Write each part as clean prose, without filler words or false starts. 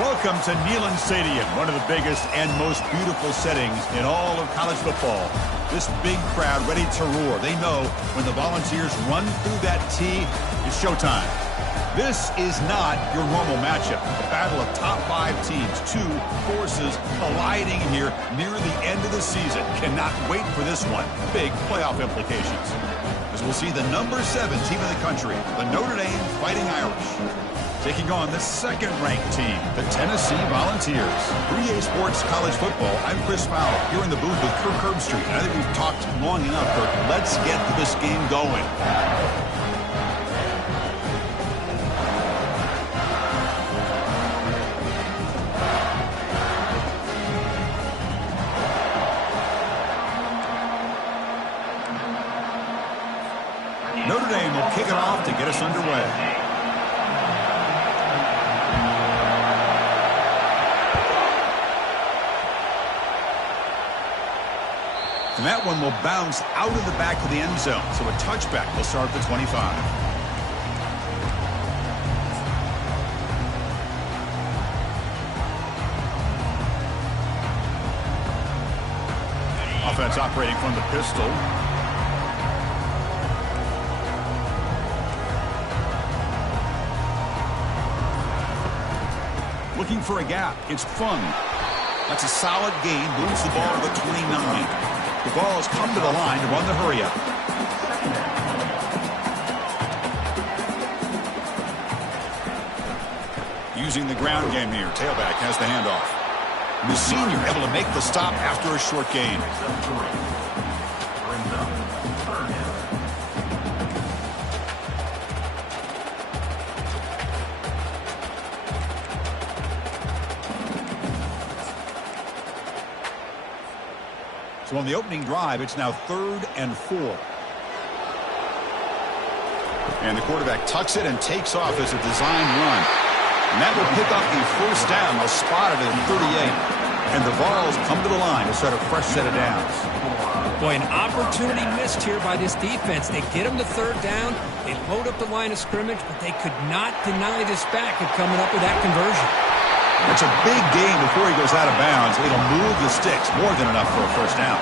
Welcome to Neyland Stadium, one of the biggest and most beautiful settings in all of college football. This big crowd ready to roar. They know when the Volunteers run through that tee, it's showtime. This is not your normal matchup. A battle of top 5 teams, 2 forces colliding here near the end of the season. Cannot wait for this one. Big playoff implications. As we'll see the number 7 team in the country, the Notre Dame Fighting Irish, taking on the second-ranked team, the Tennessee Volunteers. 3A Sports College Football, I'm Chris Fowler, here in the booth with Kirk Herbstreit. I think we've talked long enough, Kirk. Let's get this game going. Notre Dame will kick it off to get us underway. And that one will bounce out of the back of the end zone. So a touchback will start at the 25. Offense operating from the pistol. Looking for a gap. It's Fung. That's a solid gain. Moves the ball to the 29. The ball has come to the line to run the hurry up. Using the ground game here. Tailback has the handoff. And the senior able to make the stop after a short gain. So on the opening drive, it's now 3rd and 4. And the quarterback tucks it and takes off as a design run. And that will pick up the first down. They'll spot it at 38. And the Vols come to the line to start a fresh set of downs. Boy, an opportunity missed here by this defense. They get them to 3rd down. They load up the line of scrimmage, but they could not deny this back of coming up with that conversion. It's a big gain before he goes out of bounds. It'll move the sticks more than enough for a first down.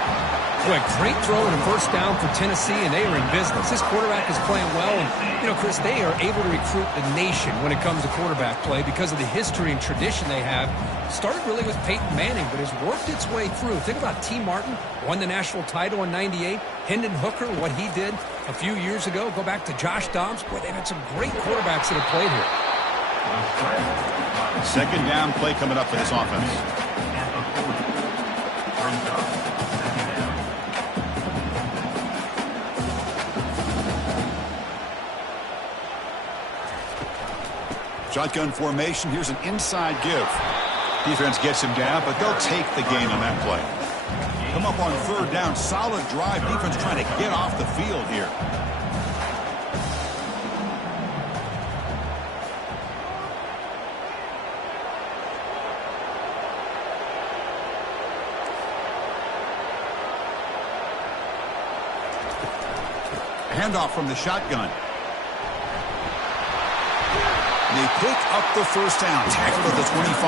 Boy, great throw and a first down for Tennessee, and they are in business. This quarterback is playing well, and, you know, Chris, they are able to recruit the nation when it comes to quarterback play because of the history and tradition they have. Started really with Peyton Manning, but has worked its way through. Think about T. Martin, won the national title in '98. Hendon Hooker, what he did a few years ago. Go back to Josh Dobbs. Boy, they've had some great quarterbacks that have played here. Second down play coming up for this offense. Shotgun formation. Here's an inside give. Defense gets him down, but they'll take the gain on that play. Come up on 3rd down. Solid drive. Defense trying to get off the field here. Handoff from the shotgun. They pick up the first down. Tackled at the 25.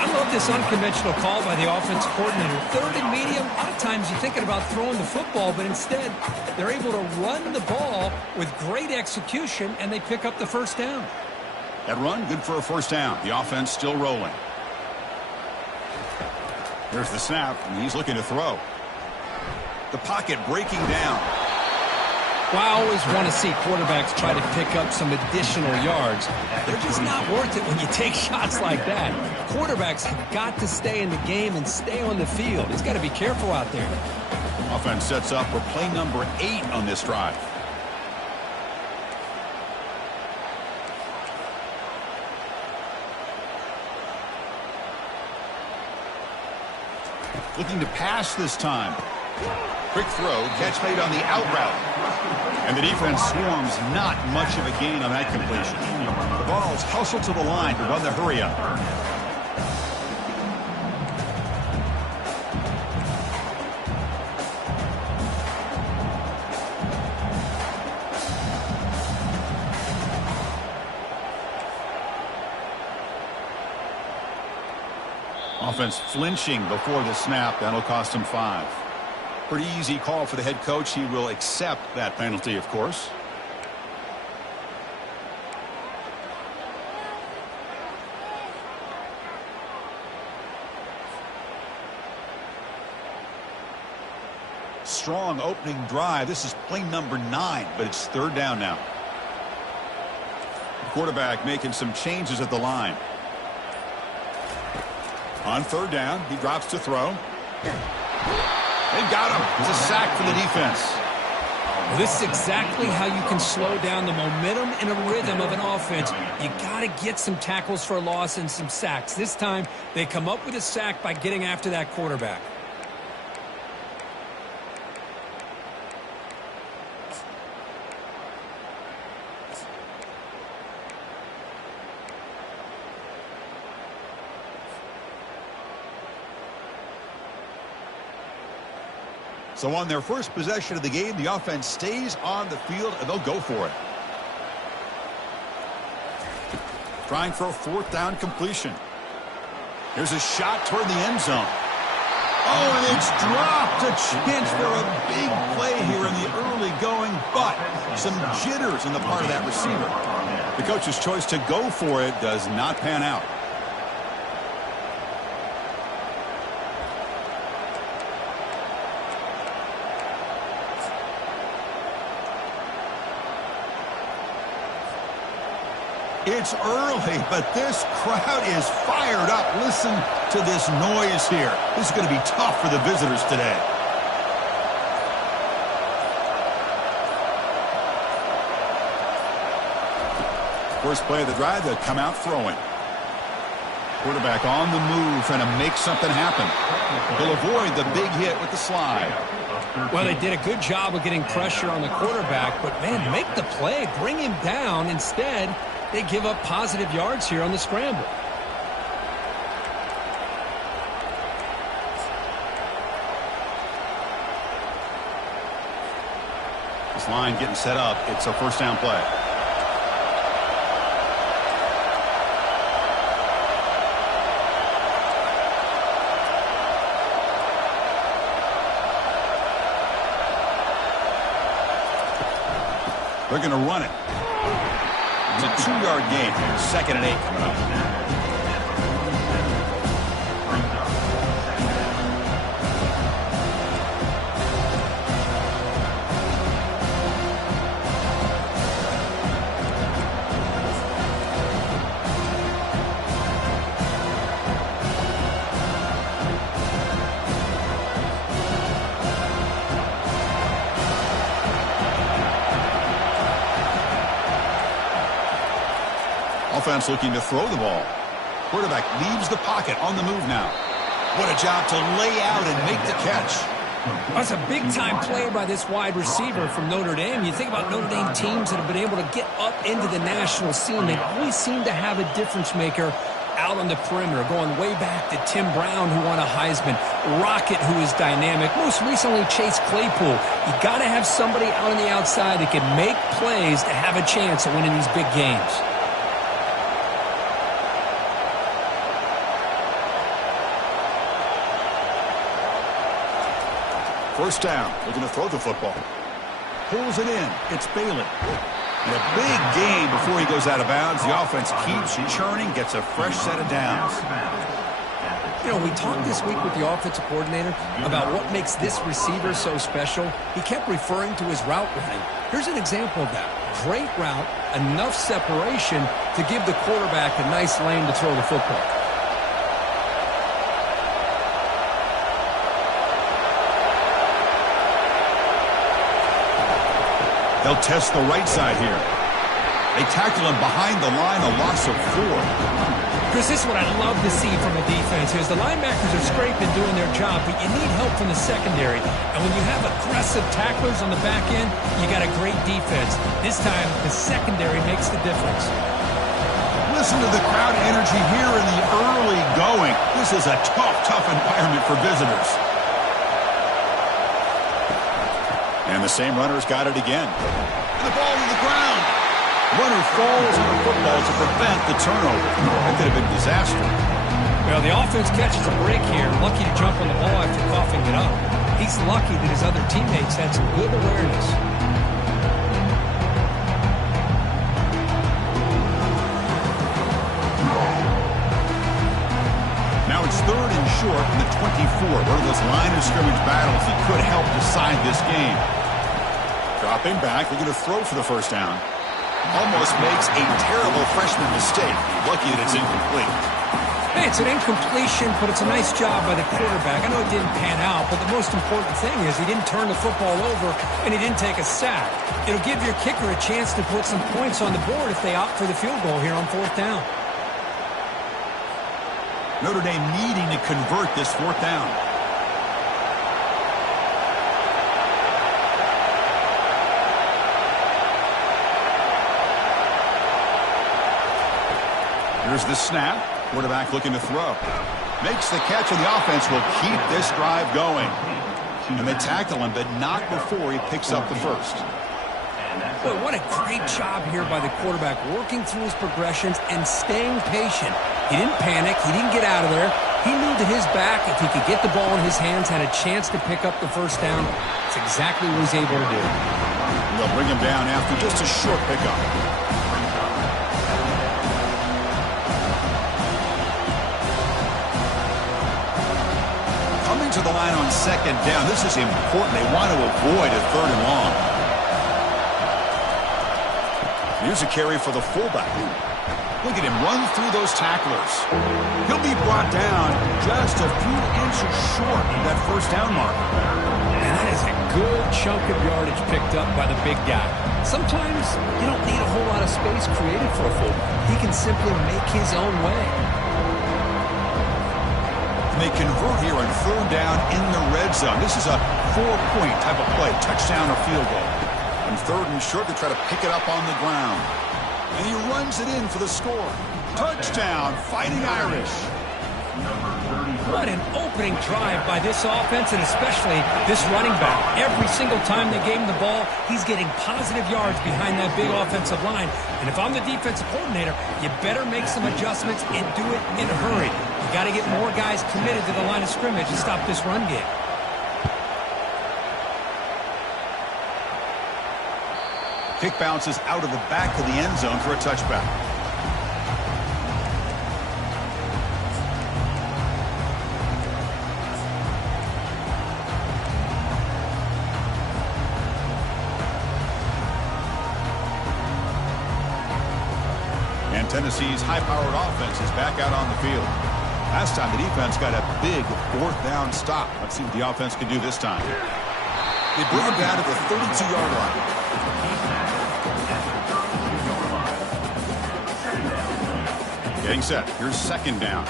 I love this unconventional call by the offensive coordinator. 3rd and medium. A lot of times you're thinking about throwing the football, but instead they're able to run the ball with great execution, and they pick up the first down. That run, good for a first down. The offense still rolling. There's the snap, and he's looking to throw. The pocket breaking down. Well, I always want to see quarterbacks try to pick up some additional yards. They're just not worth it when you take shots like that. Quarterbacks have got to stay in the game and stay on the field. He's got to be careful out there. Offense sets up for play number 8 on this drive. Looking to pass this time. Quick throw, catch made on the out route. And the defense swarms, not much of a gain on that completion. The Vols hustle to the line to run the hurry up. Offense flinching before the snap. That'll cost him 5. Pretty easy call for the head coach. He will accept that penalty, of course. Strong opening drive. This is play number 9, but it's 3rd down now. The quarterback making some changes at the line. On 3rd down, he drops to throw. They've got him. It's a sack for the defense. Well, this is exactly how you can slow down the momentum and a rhythm of an offense. You got to get some tackles for a loss and some sacks. This time, they come up with a sack by getting after that quarterback. So on their first possession of the game, the offense stays on the field, and they'll go for it. Trying for a 4th down completion. Here's a shot toward the end zone. Oh, and it's dropped. A chance for a big play here in the early going, but some jitters on the part of that receiver. The coach's choice to go for it does not pan out. It's early, but this crowd is fired up. Listen to this noise here. This is going to be tough for the visitors today. First play of the drive, they'll come out throwing. Quarterback on the move, trying to make something happen. He'll avoid the big hit with the slide. Well, they did a good job of getting pressure on the quarterback, but, man, make the play, bring him down. Instead, they give up positive yards here on the scramble. This line getting set up. It's a 1st down play. They're going to run it. It's a 2-yard gain. 2nd and 8 coming up. Offense looking to throw the ball. Quarterback leaves the pocket on the move now. What a job to lay out and make the catch. That's a big-time play by this wide receiver from Notre Dame. You think about Notre Dame teams that have been able to get up into the national scene. They always seem to have a difference maker out on the perimeter, going way back to Tim Brown, who won a Heisman, Rocket, who is dynamic, most recently Chase Claypool. You got to have somebody out on the outside that can make plays to have a chance at winning these big games. First down, looking to throw the football. Pulls it in. It's Bailey. And a big gain before he goes out of bounds. The offense keeps churning, gets a fresh set of downs. You know, we talked this week with the offensive coordinator about what makes this receiver so special. He kept referring to his route running. Here's an example of that. Great route, enough separation to give the quarterback a nice lane to throw the football. They'll test the right side here. They tackle him behind the line, a loss of 4. Chris, this is what I love to see from a defense here is the linebackers are scraping, doing their job, but you need help from the secondary. And when you have aggressive tacklers on the back end, you got a great defense. This time, the secondary makes the difference. Listen to the crowd energy here in the early going. This is a tough environment for visitors. And the same runner's got it again. And the ball to the ground. Runner falls on the football to prevent the turnover. That could have been disaster. Well, the offense catches a break here. Lucky to jump on the ball after coughing it up. He's lucky that his other teammates had some good awareness. Now it's 3rd and short from the 24. One of those line of scrimmage battles that could help decide this game. Dropping back, looking to throw for the first down. Almost makes a terrible freshman mistake. Lucky that it's incomplete. Hey, it's an incompletion, but it's a nice job by the quarterback. I know it didn't pan out, but the most important thing is he didn't turn the football over and he didn't take a sack. It'll give your kicker a chance to put some points on the board if they opt for the field goal here on 4th down. Notre Dame needing to convert this 4th down. Here's the snap. Quarterback looking to throw. Makes the catch, and the offense will keep this drive going. And they tackle him, but not before he picks up the first. Boy, what a great job here by the quarterback, working through his progressions and staying patient. He didn't panic. He didn't get out of there. He knew that his back, if he could get the ball in his hands, had a chance to pick up the first down. It's exactly what he's able to do. They'll bring him down after just a short pickup. To the line on 2nd down. This is important. They want to avoid a 3rd and long. Here's a carry for the fullback. Look at him run through those tacklers. He'll be brought down just a few inches short of that first down mark. And that is a good chunk of yardage picked up by the big guy. Sometimes you don't need a whole lot of space created for a fullback. He can simply make his own way. And they convert here on 3rd down in the red zone. This is a 4-point type of play, touchdown or field goal. On 3rd and short, they try to pick it up on the ground. And he runs it in for the score. Touchdown, Fighting Irish. What an opening drive by this offense, and especially this running back. Every single time they gave him the ball, he's getting positive yards behind that big offensive line. And if I'm the defensive coordinator, you better make some adjustments and do it in a hurry. You got to get more guys committed to the line of scrimmage and stop this run game. Kick bounces out of the back of the end zone for a touchback. And Tennessee's high-powered offense is back out on the field. Last time the defense got a big 4th down stop. Let's see what the offense can do this time. They bring him down to the 32-yard line. Getting set. Here's 2nd down.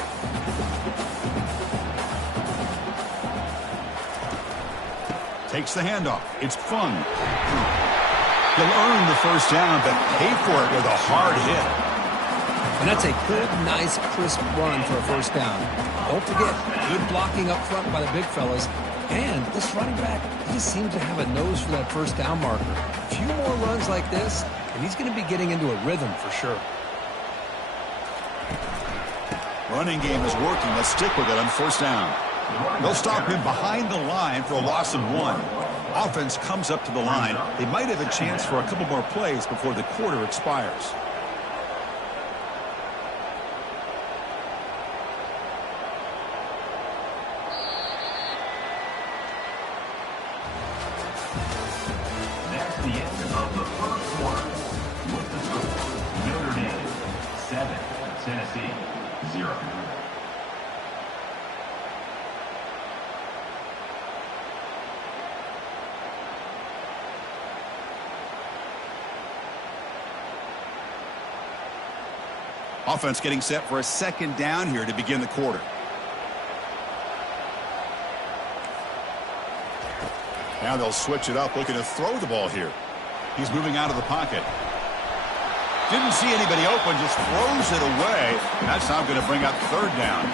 Takes the handoff. It's Fung. He'll earn the first down, but pay for it with a hard hit. And that's a good, nice, crisp run for a first down. Don't forget, good blocking up front by the big fellas. And this running back, he seems to have a nose for that first down marker. A few more runs like this, and he's going to be getting into a rhythm for sure. Running game is working. Let's stick with it on 1st down. They'll stop him behind the line for a loss of 1. Offense comes up to the line. They might have a chance for a couple more plays before the quarter expires. That's the end of the first quarter. With the score, Notre Dame 7, Tennessee 0. Offense getting set for a 2nd down here to begin the quarter. Now they'll switch it up, looking to throw the ball here. He's moving out of the pocket. Didn't see anybody open, just throws it away. That's now going to bring up 3rd down.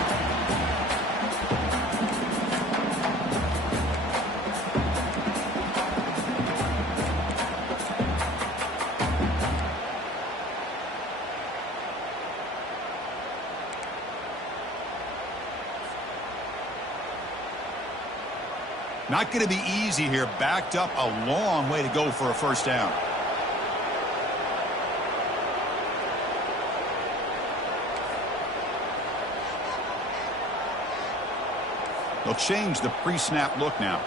Not going to be easy here. Backed up a long way to go for a first down. They'll change the pre-snap look now.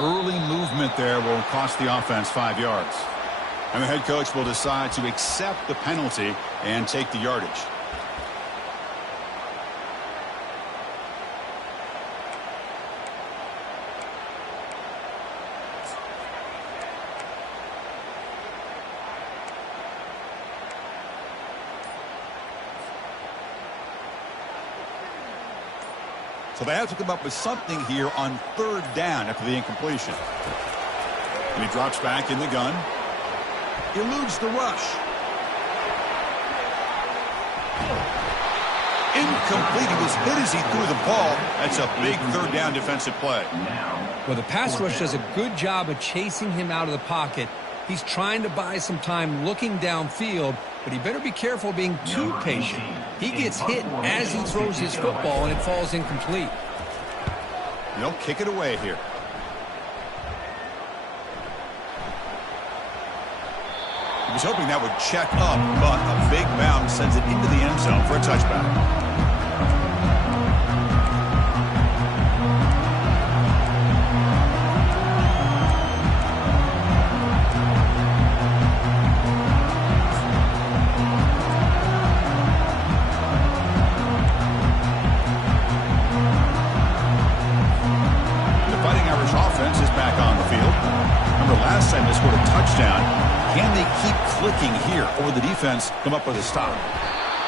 Early movement there will cost the offense 5 yards. And the head coach will decide to accept the penalty and take the yardage. So they have to come up with something here on third down after the incompletion. And he drops back in the gun. Eludes the rush. Incomplete. He was hit as he threw the ball. That's a big third down defensive play. Well, the pass rush does a good job of chasing him out of the pocket. He's trying to buy some time looking downfield, but he better be careful being too patient. He gets hit as he throws his football, and it falls incomplete. They'll kick it away here. He was hoping that would check up, but a big bounce sends it into the end zone for a touchback. Last time they scored a touchdown. Can they keep clicking here, or the defense come up with a stop?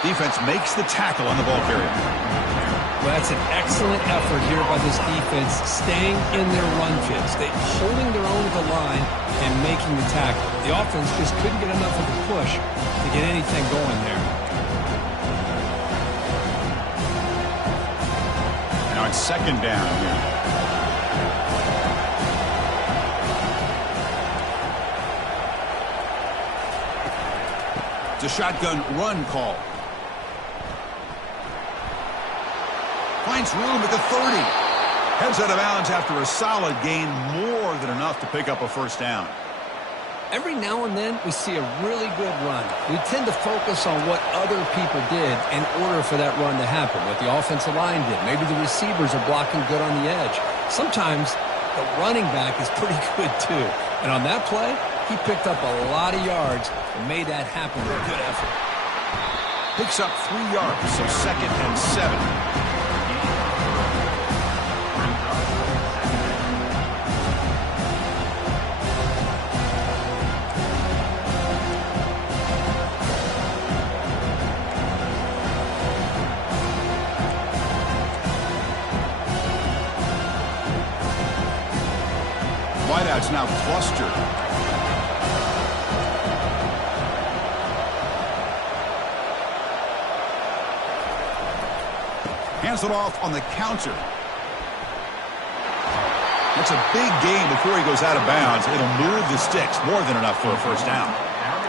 Defense makes the tackle on the ball carrier. Well, that's an excellent effort here by this defense, staying in their run fits. They're holding their own at the line and making the tackle. The offense just couldn't get enough of a push to get anything going there. Now it's second down here. It's a shotgun run call. Finds room at the 30. Heads out of bounds after a solid gain, more than enough to pick up a first down. Every now and then we see a really good run. We tend to focus on what other people did in order for that run to happen, what the offensive line did. Maybe the receivers are blocking good on the edge. Sometimes the running back is pretty good too. And on that play, he picked up a lot of yards and made that happen with a good effort. Picks up 3 yards, so 2nd and 7. Wideouts now clustered. Hands it off on the counter. That's a big gain before he goes out of bounds. It'll move the sticks, more than enough for a first down.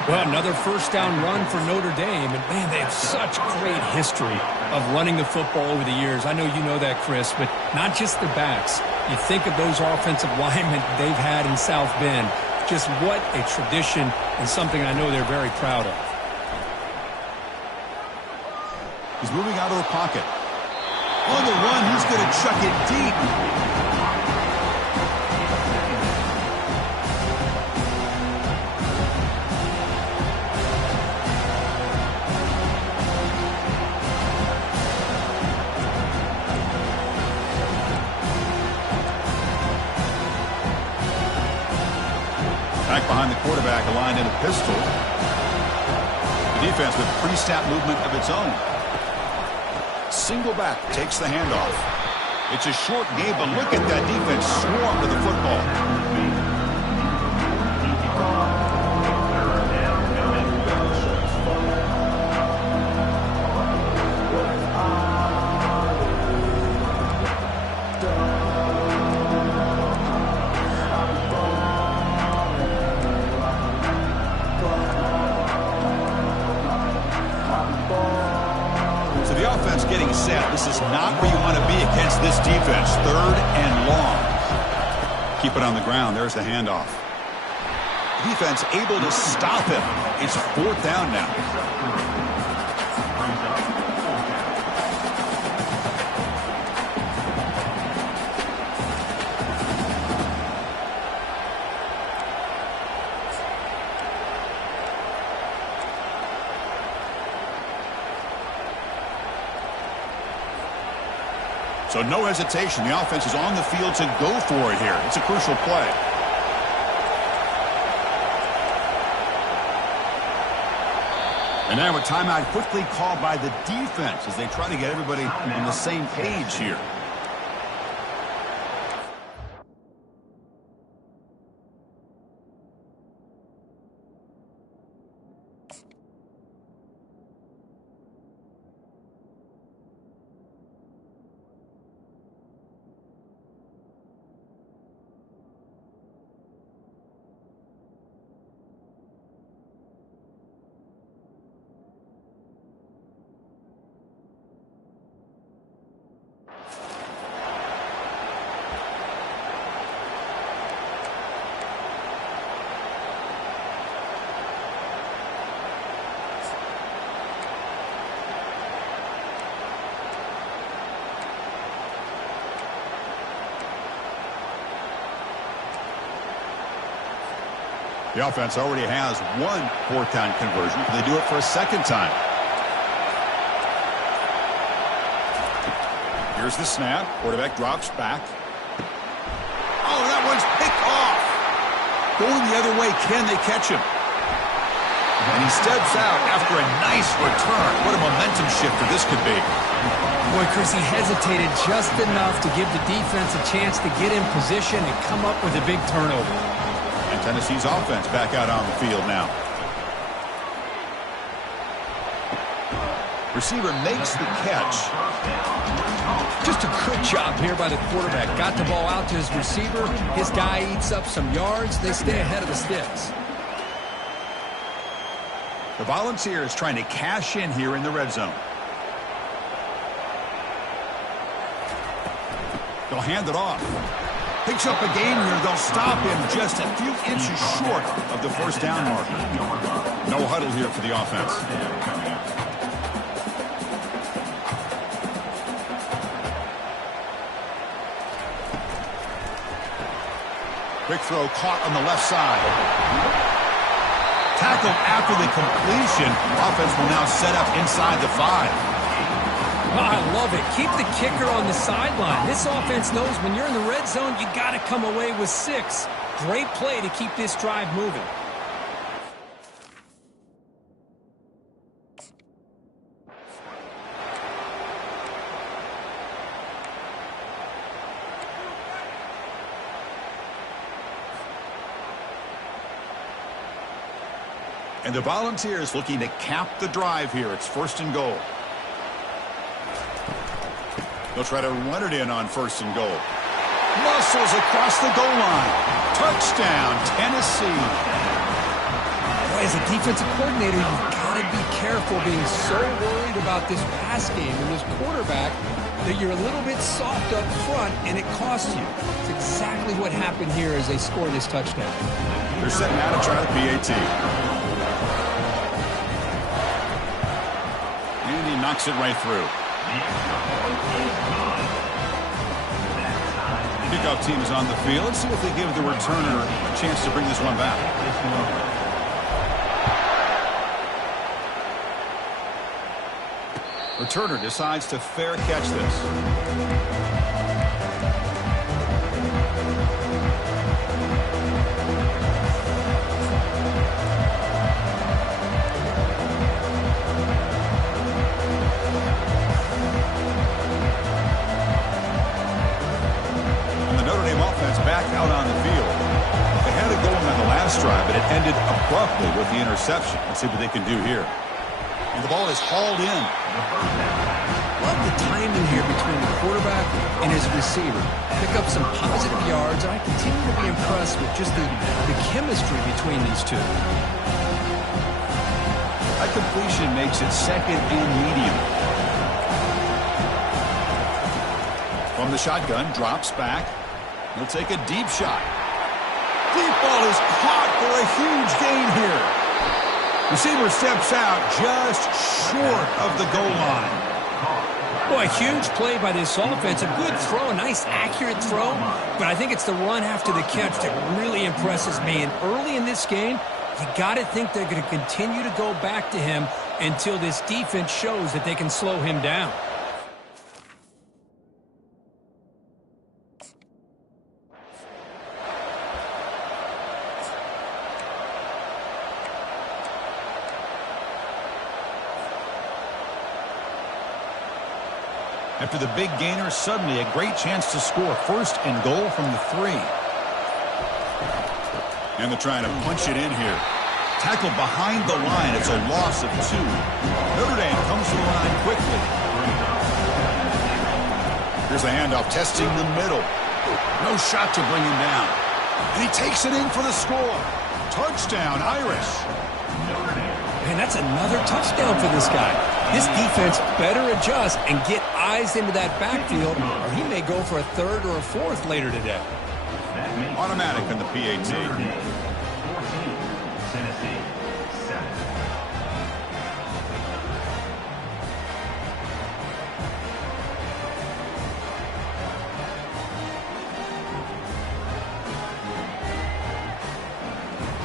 Well, another first down run for Notre Dame. And, man, they have such great history of running the football over the years. I know you know that, Chris, but not just the backs. You think of those offensive linemen they've had in South Bend. Just what a tradition and something I know they're very proud of. He's moving out of the pocket. On the run, he's going to chuck it deep. Back behind the quarterback, aligned in a pistol. The defense with pre-snap movement of its own. Single back takes the handoff. It's a short game, but look at that defense swarm to the football. Getting be set. This is not where you want to be against this defense. 3rd and long. Keep it on the ground. There's the handoff. Defense able to stop him. It's 4th down now. So no hesitation. The offense is on the field to go for it here. It's a crucial play. And now a timeout quickly called by the defense as they try to get everybody on the same page here. The offense already has one 4th down conversion. Can they do it for a 2nd time? Here's the snap. Quarterback drops back. Oh, that one's picked off. Going the other way. Can they catch him? And he steps out after a nice return. What a momentum shifter this could be. Boy, Chris, he hesitated just enough to give the defense a chance to get in position and come up with a big turnover. And Tennessee's offense back out on the field now. Receiver makes the catch. Just a good job here by the quarterback. Got the ball out to his receiver. His guy eats up some yards. They stay ahead of the sticks. The Volunteers trying to cash in here in the red zone. They'll hand it off. Picks up a gain here. They'll stop him just a few inches short of the 1st down mark. No huddle here for the offense. Quick throw caught on the left side. Tackled after the completion. Offense will now set up inside the 5. Oh, I love it. Keep the kicker on the sideline. This offense knows when you're in the red zone, you got to come away with 6. Great play to keep this drive moving. And the Volunteers looking to cap the drive here. It's 1st and goal. They'll try to run it in on 1st and goal. Muscles across the goal line. Touchdown, Tennessee. Boy, as a defensive coordinator, you've got to be careful being so worried about this pass game and this quarterback that you're a little bit soft up front and it costs you. It's exactly what happened here as they score this touchdown. They're setting out to try the PAT. And he knocks it right through. Kickoff team is on the field. Let's see if they give the returner a chance to bring this one back. Returner decides to fair catch this. Back out on the field. They had it going on the last drive, but it ended abruptly with the interception. Let's see what they can do here. And the ball is hauled in. Love the timing here between the quarterback and his receiver. Pick up some positive yards, and I continue to be impressed with just the chemistry between these two. That completion makes it 2nd and medium. From the shotgun, drops back. He'll take a deep shot. Deep ball is caught for a huge gain here. Receiver steps out just short of the goal line. Boy, a huge play by this offense. A good throw, a nice accurate throw. But I think it's the run after the catch that really impresses me. And early in this game, you got to think they're going to continue to go back to him until this defense shows that they can slow him down. After the big gainer, suddenly a great chance to score. First and goal from the 3. And they're trying to punch it in here. Tackled behind the line. It's a loss of 2. Notre Dame comes to the line quickly. Here's the handoff, testing the middle. No shot to bring him down. And he takes it in for the score. Touchdown, Irish. Man, that's another touchdown for this guy. This defense better adjust and get eyes into that backfield, or he may go for a 3rd or a 4th later today. Automatic on the PAT. 14, Tennessee, 7.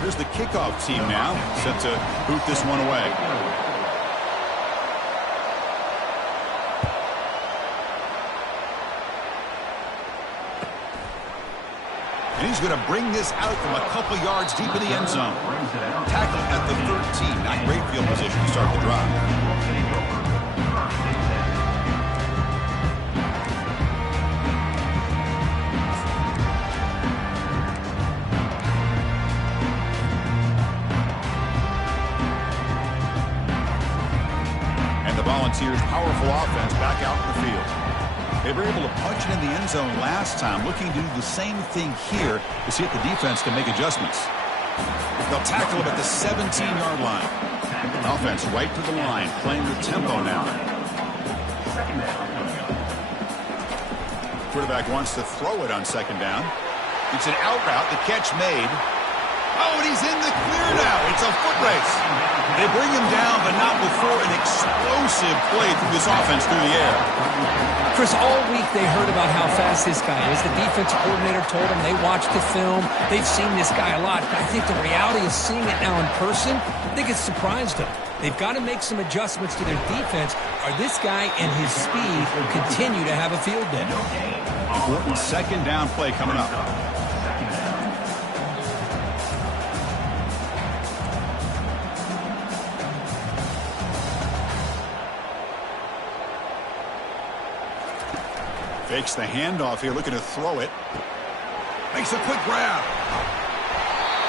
Here's the kickoff team now, set to boot this one away. And he's going to bring this out from a couple yards deep in the end zone. Tackle at the 13. Not great field position to start the drive. Volunteers' powerful offense back out in the field. They were able to punch it in the end zone last time, looking to do the same thing here to see if the defense can make adjustments. They'll tackle him at the 17-yard line. Offense right to the line, playing with tempo now. Quarterback wants to throw it on 2nd down. It's an out route, the catch made. Oh, and he's in the clear now. It's a foot race. They bring him down, but not before an explosive play through this offense through the air. Chris, all week they heard about how fast this guy is. The defensive coordinator told them they watched the film. They've seen this guy a lot. But I think the reality of seeing it now in person, I think it's surprised them. They've got to make some adjustments to their defense, or this guy and his speed will continue to have a field day. Important 2nd down play coming up. Fakes the handoff here, looking to throw it. Makes a quick grab.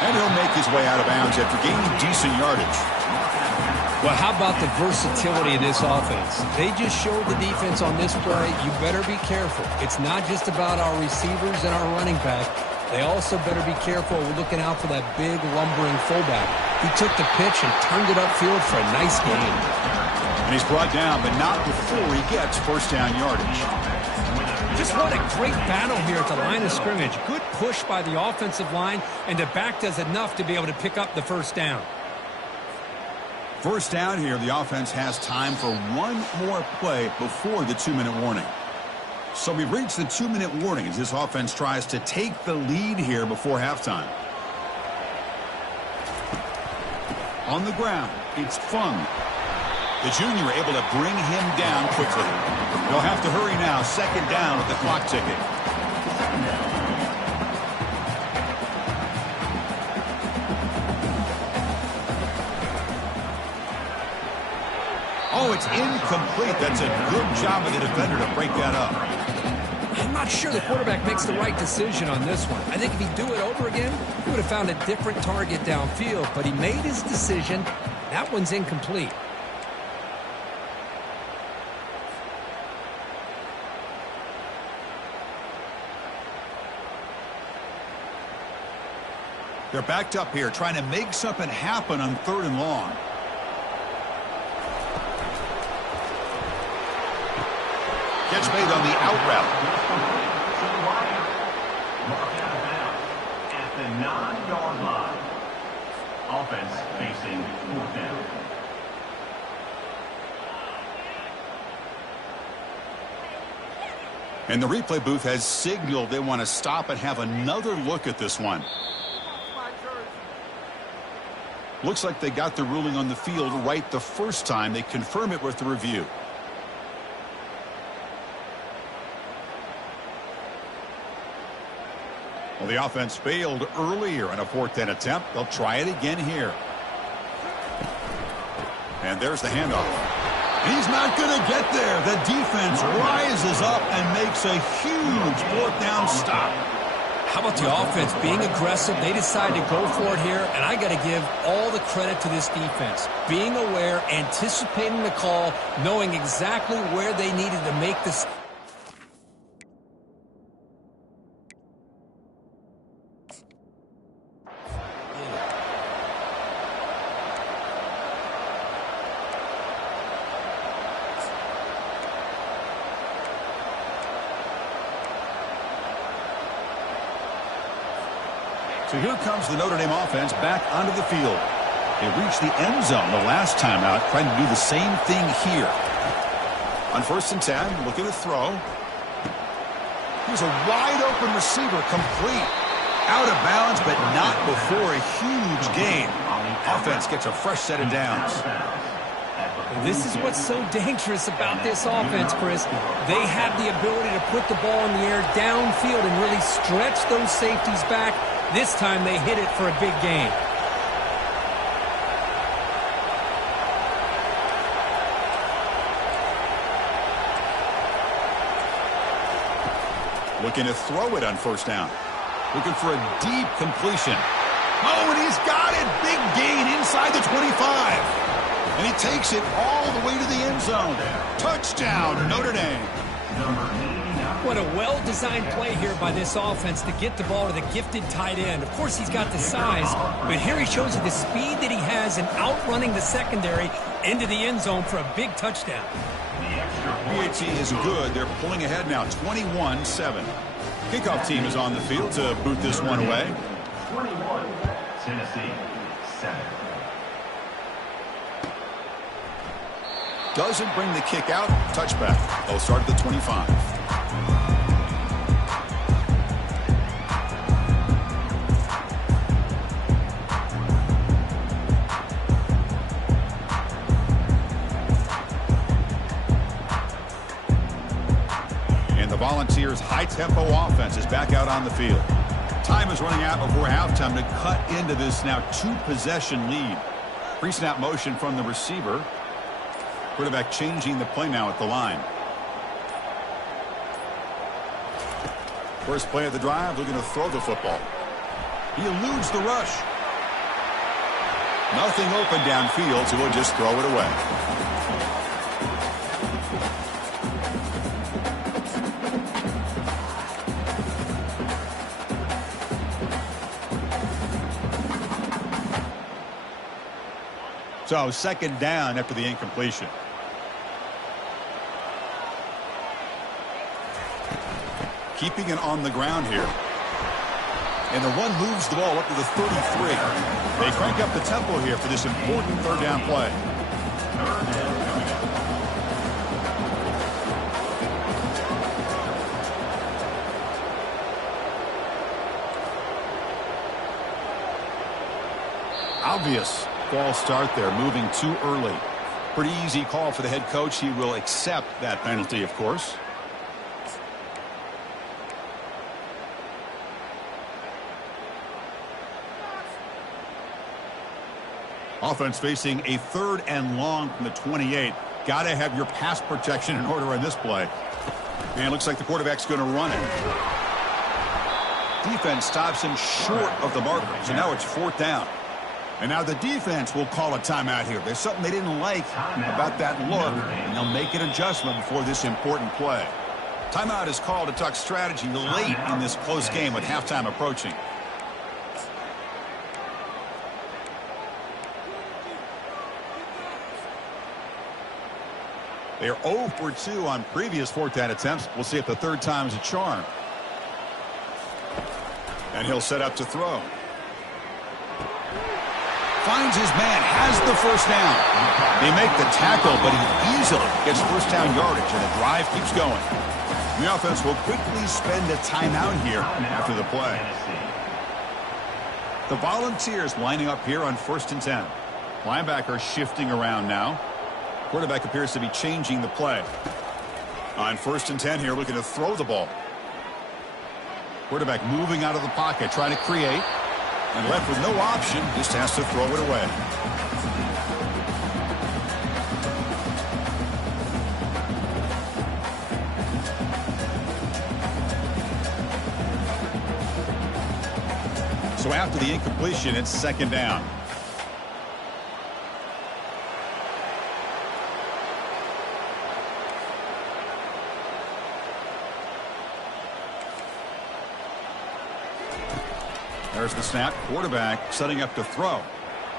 And he'll make his way out of bounds after gaining decent yardage. Well, how about the versatility of this offense? They just showed the defense on this play, you better be careful. It's not just about our receivers and our running back. They also better be careful. We're looking out for that big, lumbering fullback. He took the pitch and turned it upfield for a nice gain. And he's brought down, but not before he gets 1st down yardage. Just what a great battle here at the line of scrimmage. Good push by the offensive line, and the back does enough to be able to pick up the 1st down. 1st down here, the offense has time for one more play before the 2-minute warning. So we've reached the 2-minute warning as this offense tries to take the lead here before halftime. On the ground, it's Fung. The junior able to bring him down quickly. They'll have to hurry now. 2nd down with the clock ticking. Oh, it's incomplete. That's a good job of the defender to break that up. I'm not sure the quarterback makes the right decision on this one. I think if he'd do it over again, he would have found a different target downfield, but he made his decision. That one's incomplete. They're backed up here, trying to make something happen on 3rd and long. Catch made on the out route. Marked out of bounds at the 9-yard line. Offense facing 4th down. And the replay booth has signaled they want to stop and have another look at this one. Looks like they got the ruling on the field right the first time. They confirm it with the review. Well, the offense failed earlier in a 4th down attempt. They'll try it again here. And there's the handoff. He's not going to get there. The defense rises up and makes a huge 4th down stop. How about the offense being aggressive? They decide to go for it here, and I got to give all the credit to this defense. Being aware, anticipating the call, knowing exactly where they needed to make this. So here comes the Notre Dame offense back onto the field. They reached the end zone the last time out, trying to do the same thing here. On 1st and 10, looking to throw. Here's a wide-open receiver, complete. Out of bounds, but not before a huge gain. Offense gets a fresh set of downs. This is what's so dangerous about this offense, Chris. They have the ability to put the ball in the air downfield and really stretch those safeties back. This time they hit it for a big gain. Looking to throw it on 1st down. Looking for a deep completion. Oh, and he's got it. Big gain inside the 25. And he takes it all the way to the end zone. Touchdown, Notre Dame. What a well-designed play here by this offense to get the ball to the gifted tight end. Of course, he's got the size, but here he shows you the speed that he has in outrunning the secondary into the end zone for a big touchdown. PAT is good. They're pulling ahead now, 21-7. Kickoff team is on the field to boot this one away. 21, Tennessee, 7. Doesn't bring the kick out. Touchback. They'll start at the 25. And the Volunteers' high-tempo offense is back out on the field. Time is running out before halftime to cut into this now 2-possession lead. Pre-snap motion from the receiver. Quarterback changing the play now at the line. First play of the drive, looking to throw the football. He eludes the rush. Nothing open downfield, so he'll just throw it away. So 2nd down after the incompletion. Keeping it on the ground here. And the run moves the ball up to the 33. They crank up the tempo here for this important 3rd down play. Obvious false start there, moving too early. Pretty easy call for the head coach. He will accept that penalty, of course. Offense facing a 3rd and long from the 28. Got to have your pass protection in order on this play. And it looks like the quarterback's going to run it. Defense stops him short of the marker. So now it's 4th down. And now the defense will call a timeout here. There's something they didn't like about that look, and they'll make an adjustment before this important play. Timeout is called to talk strategy late in this close game with halftime approaching. They are 0 for 2 on previous fourth down attempts. We'll see if the third time is a charm. And he'll set up to throw. Finds his man, has the first down. They make the tackle, but he easily gets first down yardage, and the drive keeps going. The offense will quickly spend a timeout here after the play. The Volunteers lining up here on 1st and 10. Linebacker shifting around now. Quarterback appears to be changing the play. On 1st and 10 here, looking to throw the ball. Quarterback moving out of the pocket, trying to create. And left with no option, just has to throw it away. So after the incompletion, it's 2nd down. There's the snap. Quarterback setting up to throw.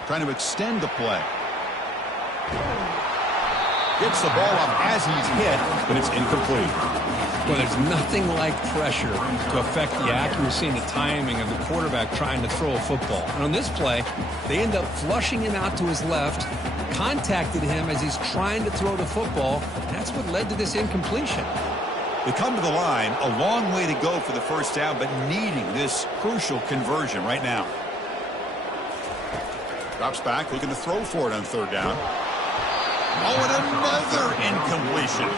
Trying to extend the play. Gets the ball up as he's hit, but it's incomplete. Well, there's nothing like pressure to affect the accuracy and the timing of the quarterback trying to throw a football. And on this play, they end up flushing him out to his left, contacted him as he's trying to throw the football. That's what led to this incompletion. They come to the line, a long way to go for the first down, but needing this crucial conversion right now. Drops back, looking to throw for it on 3rd down. Oh, and another incompletion.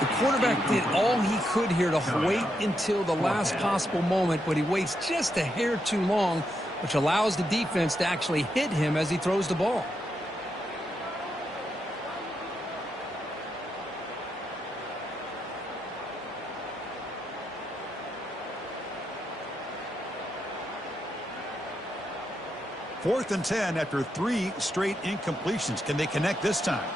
The quarterback did all he could here to wait until the last possible moment, but he waits just a hair too long, which allows the defense to actually hit him as he throws the ball. Fourth and 10 after 3 straight incompletions. Can they connect this time?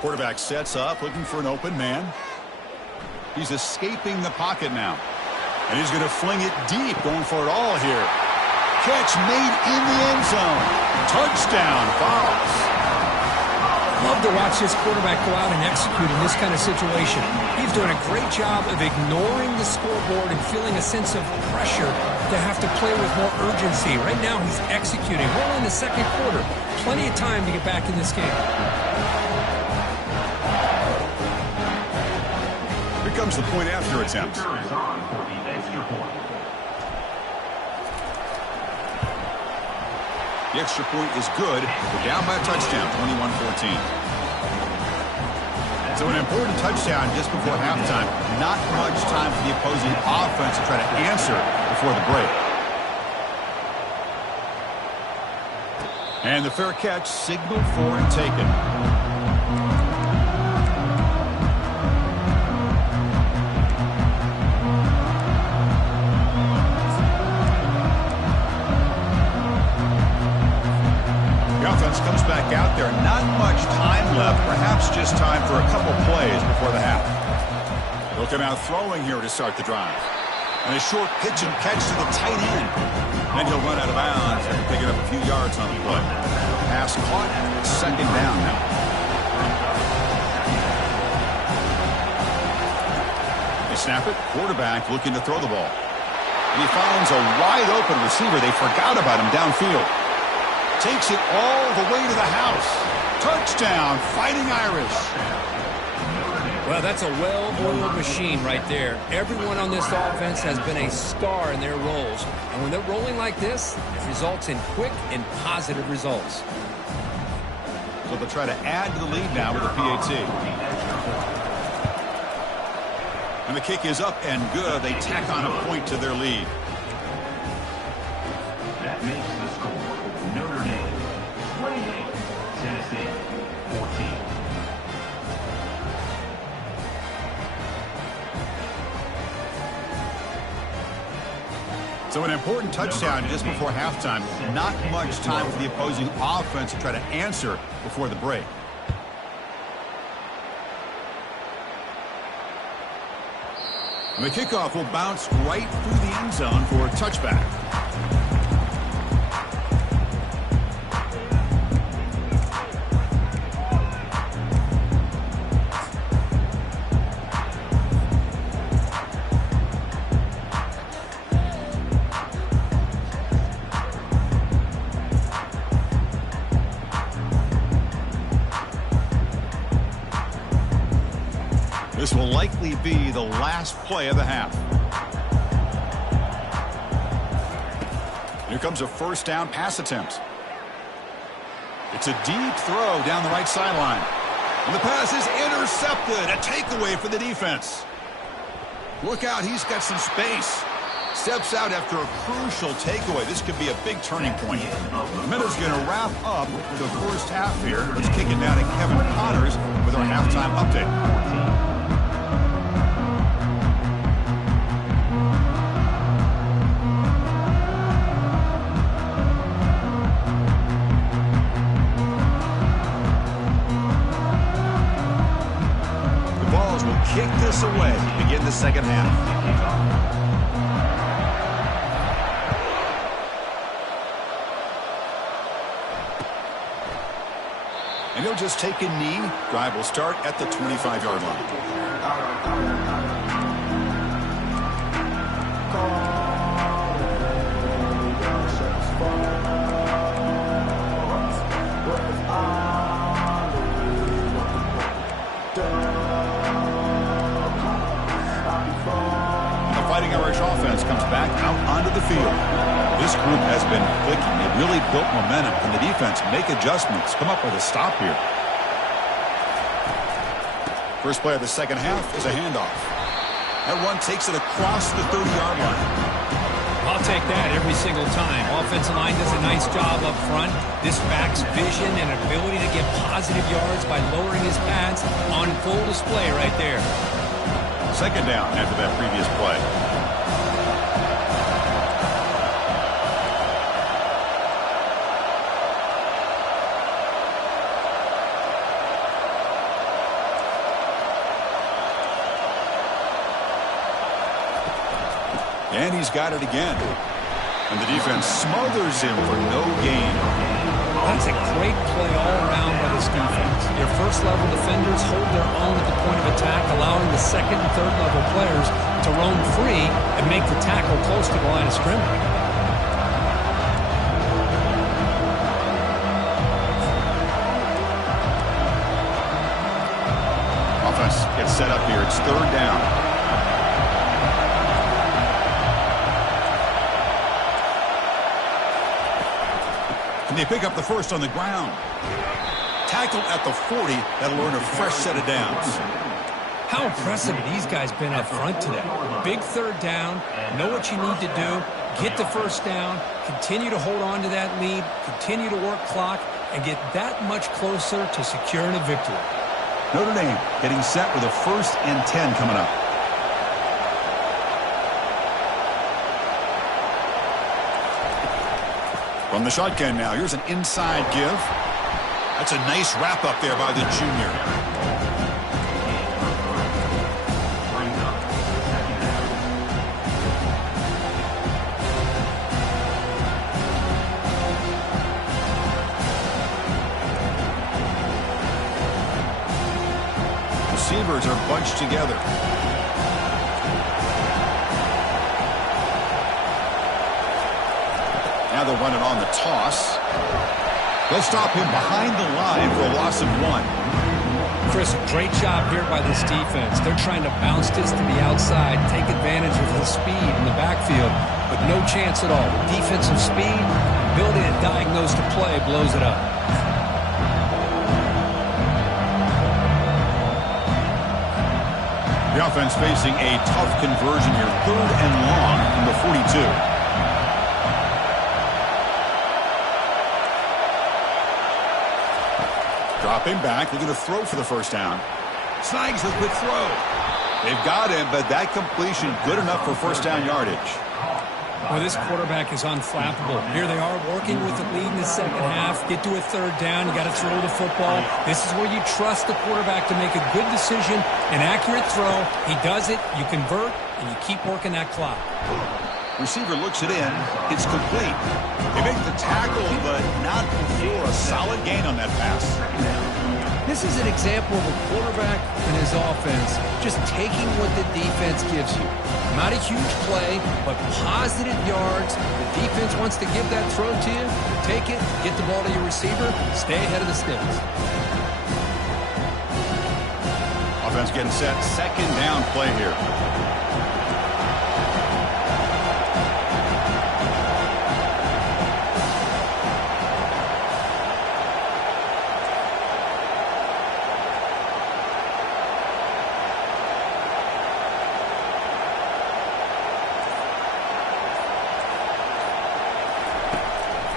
Quarterback sets up, looking for an open man. He's escaping the pocket now. And he's going to fling it deep, going for it all here. Catch made in the end zone. Touchdown, Vols. Love to watch this quarterback go out and execute in this kind of situation. He's doing a great job of ignoring the scoreboard and feeling a sense of pressure to have to play with more urgency. Right now, he's executing. We're in the 2nd quarter. Plenty of time to get back in this game. Here comes the point after attempt. The extra point is good. They're down by a touchdown, 21-14. So an important touchdown just before halftime. Not much time for the opposing offense to try to answer before the break. And the fair catch signaled for and taken. Comes back out there. Not much time left. Perhaps just time for a couple plays before the half. They'll come out throwing here to start the drive. And a short pitch and catch to the tight end. Then he'll run out of bounds and pick it up a few yards on the play. Pass caught. 2nd down now. They snap it. Quarterback looking to throw the ball. And he finds a wide open receiver. They forgot about him downfield. Takes it all the way to the house. Touchdown, Fighting Irish. Well, that's a well-oiled machine right there. Everyone on this offense has been a star in their roles. And when they're rolling like this, it results in quick and positive results. So they'll try to add to the lead now with a PAT. And the kick is up and good. They tack on a point to their lead. That makes the score Notre Dame 28, Tennessee 14. So an important touchdown just before halftime. Not much time for the opposing offense to try to answer before the break. And the kickoff will bounce right through the end zone for a touchback. This will likely be the last play of the half. Here comes a first down pass attempt. It's a deep throw down the right sideline. And the pass is intercepted. A takeaway for the defense. Look out, he's got some space. Steps out after a crucial takeaway. This could be a big turning point. The minute's going to wrap up the first half here. Let's kick it down to Kevin Connors with our halftime update. Kick this away to begin the second half. And he'll just take a knee. Drive will start at the 25-yard line. Fighting Irish offense comes back out onto the field. This group has been clicking. They've really built momentum. Can the defense make adjustments? Come up with a stop here. First play of the second half is a handoff. That one takes it across the 30-yard line. I'll take that every single time. Offensive line does a nice job up front. This back's vision and ability to get positive yards by lowering his pads on full display right there. Second down after that previous play. And he's got it again. And the defense smothers him for no gain. That's a great play all around by this defense. Your first-level defenders hold their own at the point of attack, allowing the second and third-level players to roam free and make the tackle close to the line of scrimmage. Offense gets set up here. It's third down. They pick up the first on the ground. Tackled at the 40. That'll earn a fresh set of downs. How impressive have these guys been up front today? Big third down. Know what you need to do. Get the first down. Continue to hold on to that lead. Continue to work clock. And get that much closer to securing a victory. Notre Dame getting set with a 1st and 10 coming up. From the shotgun now, here's an inside give. That's a nice wrap up there by the junior. Receivers are bunched together. Now they'll run it on the toss. They'll stop him behind the line for a loss of 1. Chris, great job here by this defense. They're trying to bounce this to the outside, take advantage of the speed in the backfield, but no chance at all. The defensive speed, ability to diagnose the play, blows it up. The offense facing a tough conversion here. 3rd and long from the 42. Dropping back, they're going to throw for the first down. Snags the quick throw. They've got him, but that completion good enough for first down yardage. Well, this quarterback is unflappable. Here they are working with the lead in the second half. Get to a third down, you got to throw the football. This is where you trust the quarterback to make a good decision, an accurate throw. He does it, you convert, and you keep working that clock. Receiver looks it in. It's complete. They make the tackle, but not before a solid gain on that pass. This is an example of a quarterback and his offense just taking what the defense gives you. Not a huge play, but positive yards. The defense wants to give that throw to you. Take it, get the ball to your receiver, stay ahead of the sticks. offense getting set. Second down play here.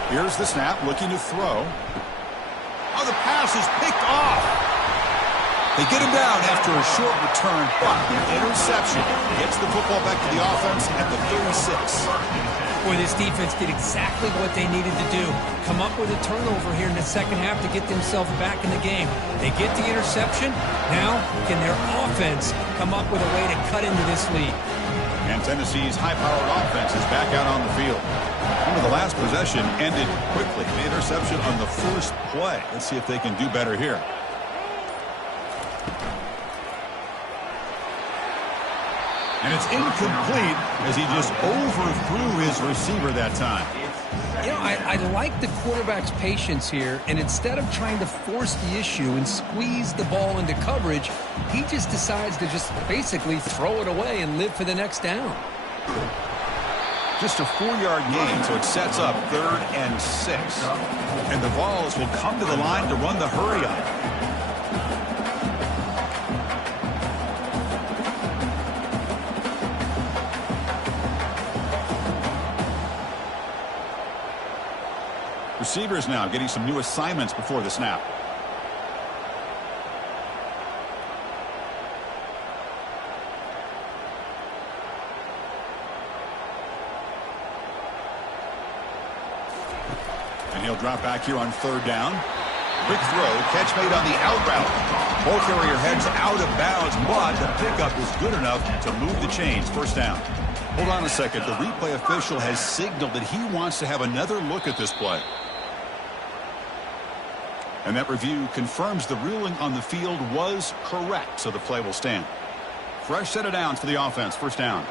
Here's the snap, looking to throw. Oh, the pass is picked off. They get him down after a short return, but interception gets the football back to the offense at the 36. Boy, this defense did exactly what they needed to do. Come up with a turnover here in the second half to get themselves back in the game. They get the interception. Now, can their offense come up with a way to cut into this lead? And Tennessee's high-powered offense is back out on the field. Remember, the last possession ended quickly. The interception on the first play. Let's see if they can do better here. And it's incomplete as he just overthrew his receiver that time. You know, I like the quarterback's patience here, and instead of trying to force the issue and squeeze the ball into coverage, he just decides to just basically throw it away and live for the next down. Just a 4-yard gain, so it sets up 3rd and 6. And the Vols will come to the line to run the hurry-up. Receivers now getting some new assignments before the snap. And he'll drop back here on 3rd down. Quick throw, catch made on the out route. Ball carrier heads out of bounds, but the pickup is good enough to move the chains. 1st down. Hold on a second. The replay official has signaled that he wants to have another look at this play. And that review confirms the ruling on the field was correct, so the play will stand. Fresh set of downs for the offense. 1st down.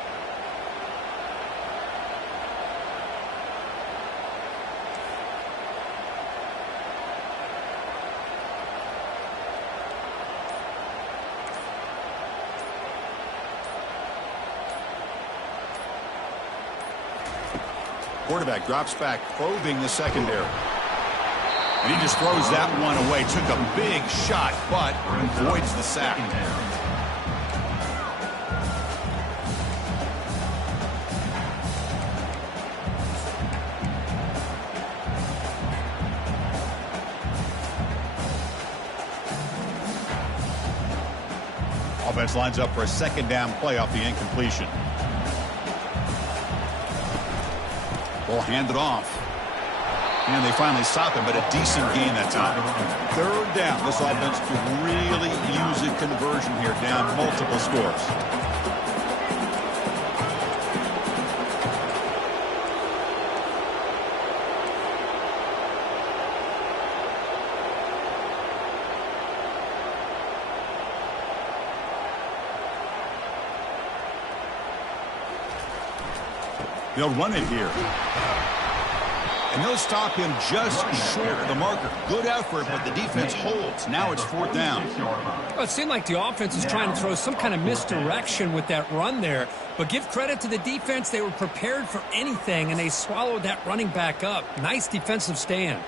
Quarterback drops back, probing the secondary. And he just throws that one away. Took a big shot, but avoids the sack. Offense lines up for a 2nd down play off the incompletion. Ball handed off. And they finally stop him, but a decent gain that time. 3rd down. This offense could really use a conversion here, down multiple scores. They'll run it here. And they'll stop him just short of the marker. Good effort, but the defense holds. Now it's 4th down. Well, it seemed like the offense is trying to throw some kind of misdirection with that run there. But give credit to the defense. They were prepared for anything, and they swallowed that running back up. Nice defensive stand.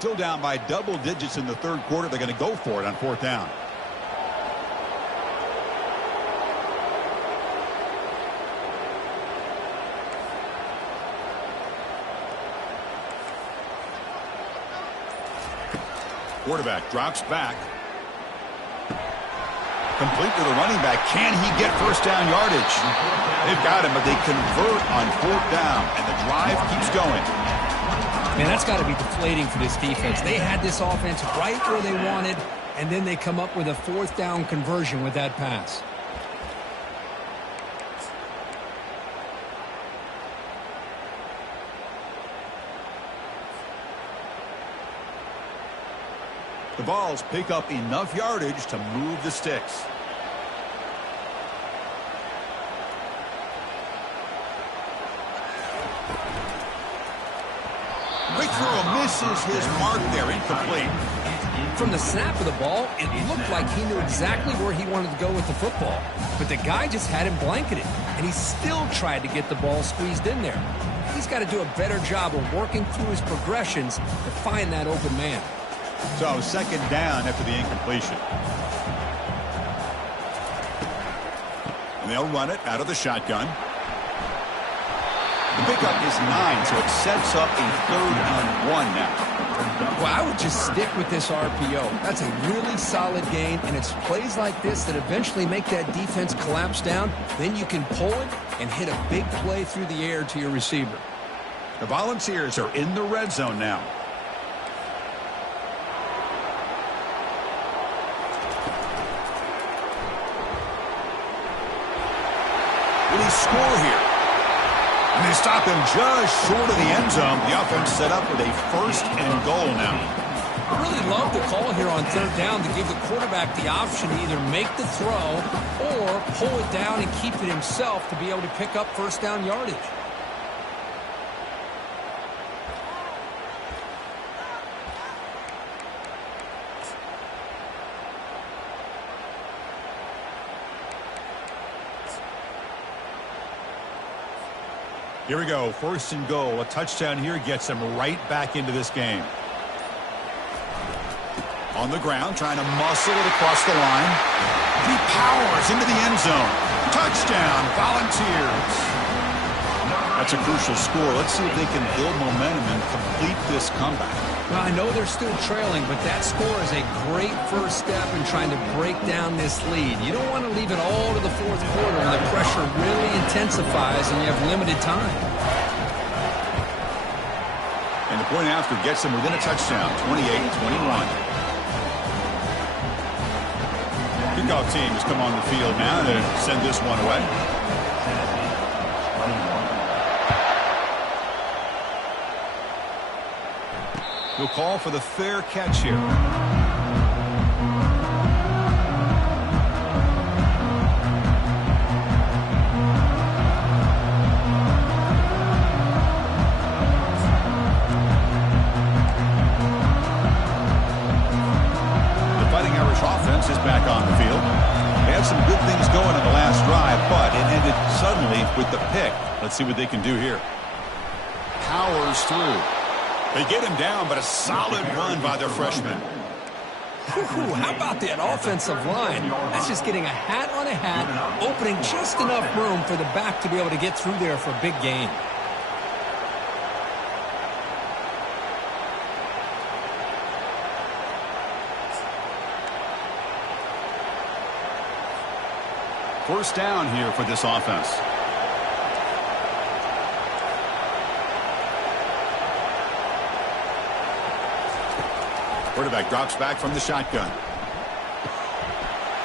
Still down by double digits in the 3rd quarter. They're going to go for it on 4th down. Quarterback drops back. Complete to the running back. Can he get 1st down yardage? They've got him, but they convert on 4th down, and the drive keeps going. Man, that's got to be deflating for this defense. They had this offense right where they wanted, and then they come up with a 4th down conversion with that pass. The Vols pick up enough yardage to move the sticks. Quick throw misses his mark there, incomplete. From the snap of the ball, it looked like he knew exactly where he wanted to go with the football. But the guy just had him blanketed, and he still tried to get the ball squeezed in there. He's got to do a better job of working through his progressions to find that open man. So second down after the incompletion. And they'll run it out of the shotgun. The pickup is 9, so it sets up a 3rd and 1 now. Well, I would just stick with this RPO. That's a really solid gain, and it's plays like this that eventually make that defense collapse down. Then you can pull it and hit a big play through the air to your receiver. The Volunteers are in the red zone now. Will he score here? And they stop him just short of the end zone. The offense set up with a 1st and goal now. I really love the call here on 3rd down to give the quarterback the option to either make the throw or pull it down and keep it himself to be able to pick up 1st down yardage. Here we go, 1st and goal. A touchdown here gets them right back into this game. On the ground, trying to muscle it across the line. He powers into the end zone. Touchdown, Volunteers. That's a crucial score. Let's see if they can build momentum and complete this comeback. Well, I know they're still trailing, but that score is a great first step in trying to break down this lead. You don't want to leave it all to the 4th quarter when the pressure really intensifies and you have limited time. And the point after gets them within a touchdown, 28-21. Kickoff team has come on the field now to send this one away. He'll call for the fair catch here. The Fighting Irish offense is back on the field. They had some good things going in the last drive, but it ended suddenly with the pick. Let's see what they can do here. Powers through. They get him down, but a solid run by their freshman. Ooh, how about that offensive line? That's just getting a hat on a hat, opening just enough room for the back to be able to get through there for a big gain. First down here for this offense. Quarterback drops back from the shotgun.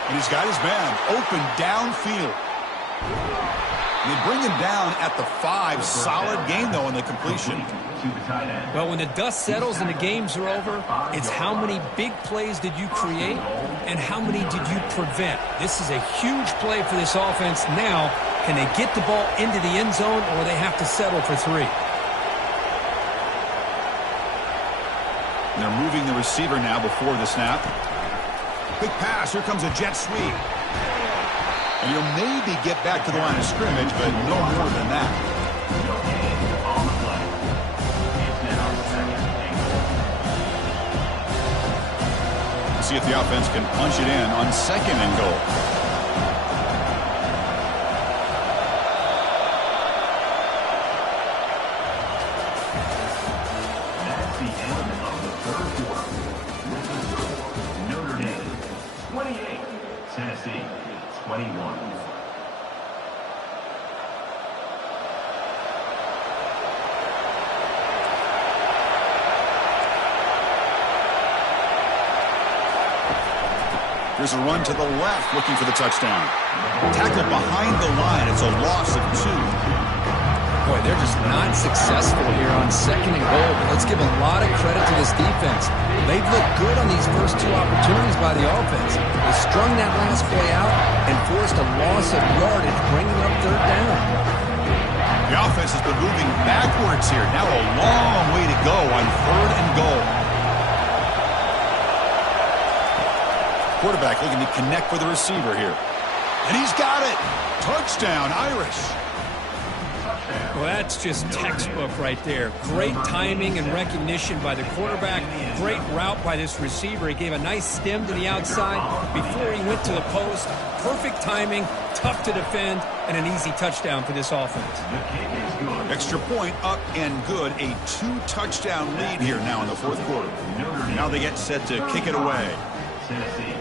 And he's got his man open downfield. And they bring him down at the 5. Solid gain, though, on the completion. Well, when the dust settles and the games are over, it's how many big plays did you create and how many did you prevent. This is a huge play for this offense. Now, can they get the ball into the end zone or they have to settle for 3? And they're moving the receiver now before the snap. Quick pass. Here comes a jet sweep. And he'll maybe get back to the line of scrimmage, but no more than that. Let's see if the offense can punch it in on 2nd and goal. Tennessee, 21. Here's a run to the left, looking for the touchdown. Tackled behind the line. It's a loss of 2. Boy, they're just not successful here on 2nd and goal. But let's give a lot of credit to this defense. They've looked good on these first 2 opportunities by the offense. They strung that last play out and forced a loss of yardage, bringing up 3rd down. The offense has been moving backwards here. Now a long way to go on 3rd and goal. Quarterback looking to connect with the receiver here. And he's got it. Touchdown, Irish. Well, that's just textbook right there. Great timing and recognition by the quarterback. Great route by this receiver. He gave a nice stem to the outside before he went to the post. Perfect timing, tough to defend, and an easy touchdown for this offense. Extra point up and good. A 2-touchdown lead here now in the fourth quarter. Now they get set to kick it away. Tennessee,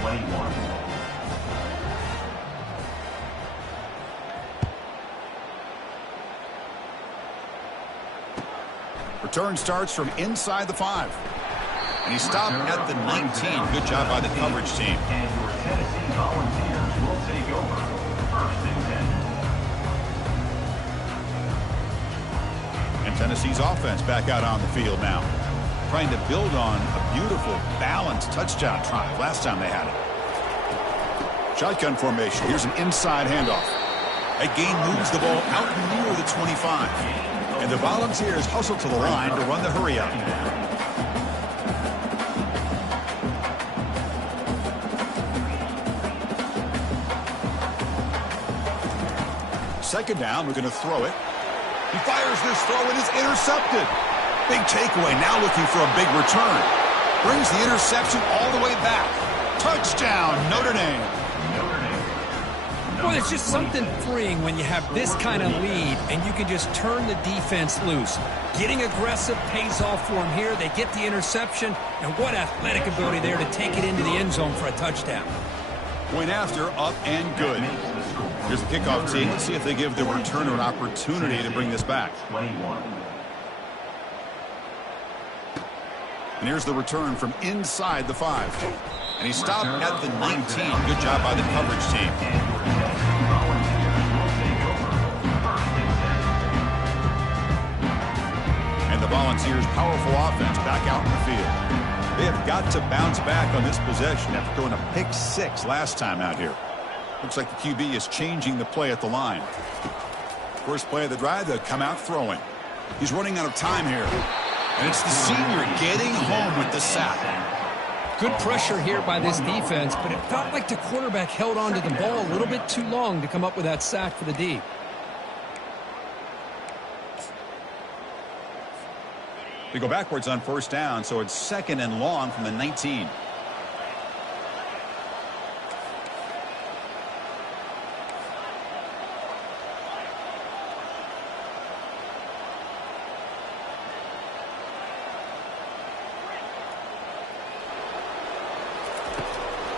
21. Return starts from inside the 5. And he stopped at the 19. Good job by the coverage team. And your Tennessee Volunteers will take over first and 10. And Tennessee's offense back out on the field now, trying to build on a beautiful, balanced touchdown drive last time they had it. Shotgun formation. Here's an inside handoff. A gain moves the ball out near the 25. And the Volunteers hustle to the line to run the hurry up. Second down, we're going to throw it. He fires this throw and it's intercepted. Big takeaway, now looking for a big return. Brings the interception all the way back. Touchdown, Notre Dame. Well, it's just something freeing when you have this kind of lead and you can just turn the defense loose. Getting aggressive pays off for them here. They get the interception, and what athletic ability there to take it into the end zone for a touchdown. Point after, up and good. Here's the kickoff team. Let's see if they give the returner an opportunity to bring this back. 21. And here's the return from inside the 5. And he stopped at the 19. Good job by the coverage team. And the Volunteers' powerful offense back out in the field. They have got to bounce back on this possession after throwing a pick 6 last time out here. Looks like the QB is changing the play at the line. First play of the drive, they'll come out throwing. He's running out of time here. And it's the senior getting home with the sack. Good pressure here by this defense, but it felt like the quarterback held on to the ball a little bit too long to come up with that sack for the D. They go backwards on first down, so it's second and long from the 19.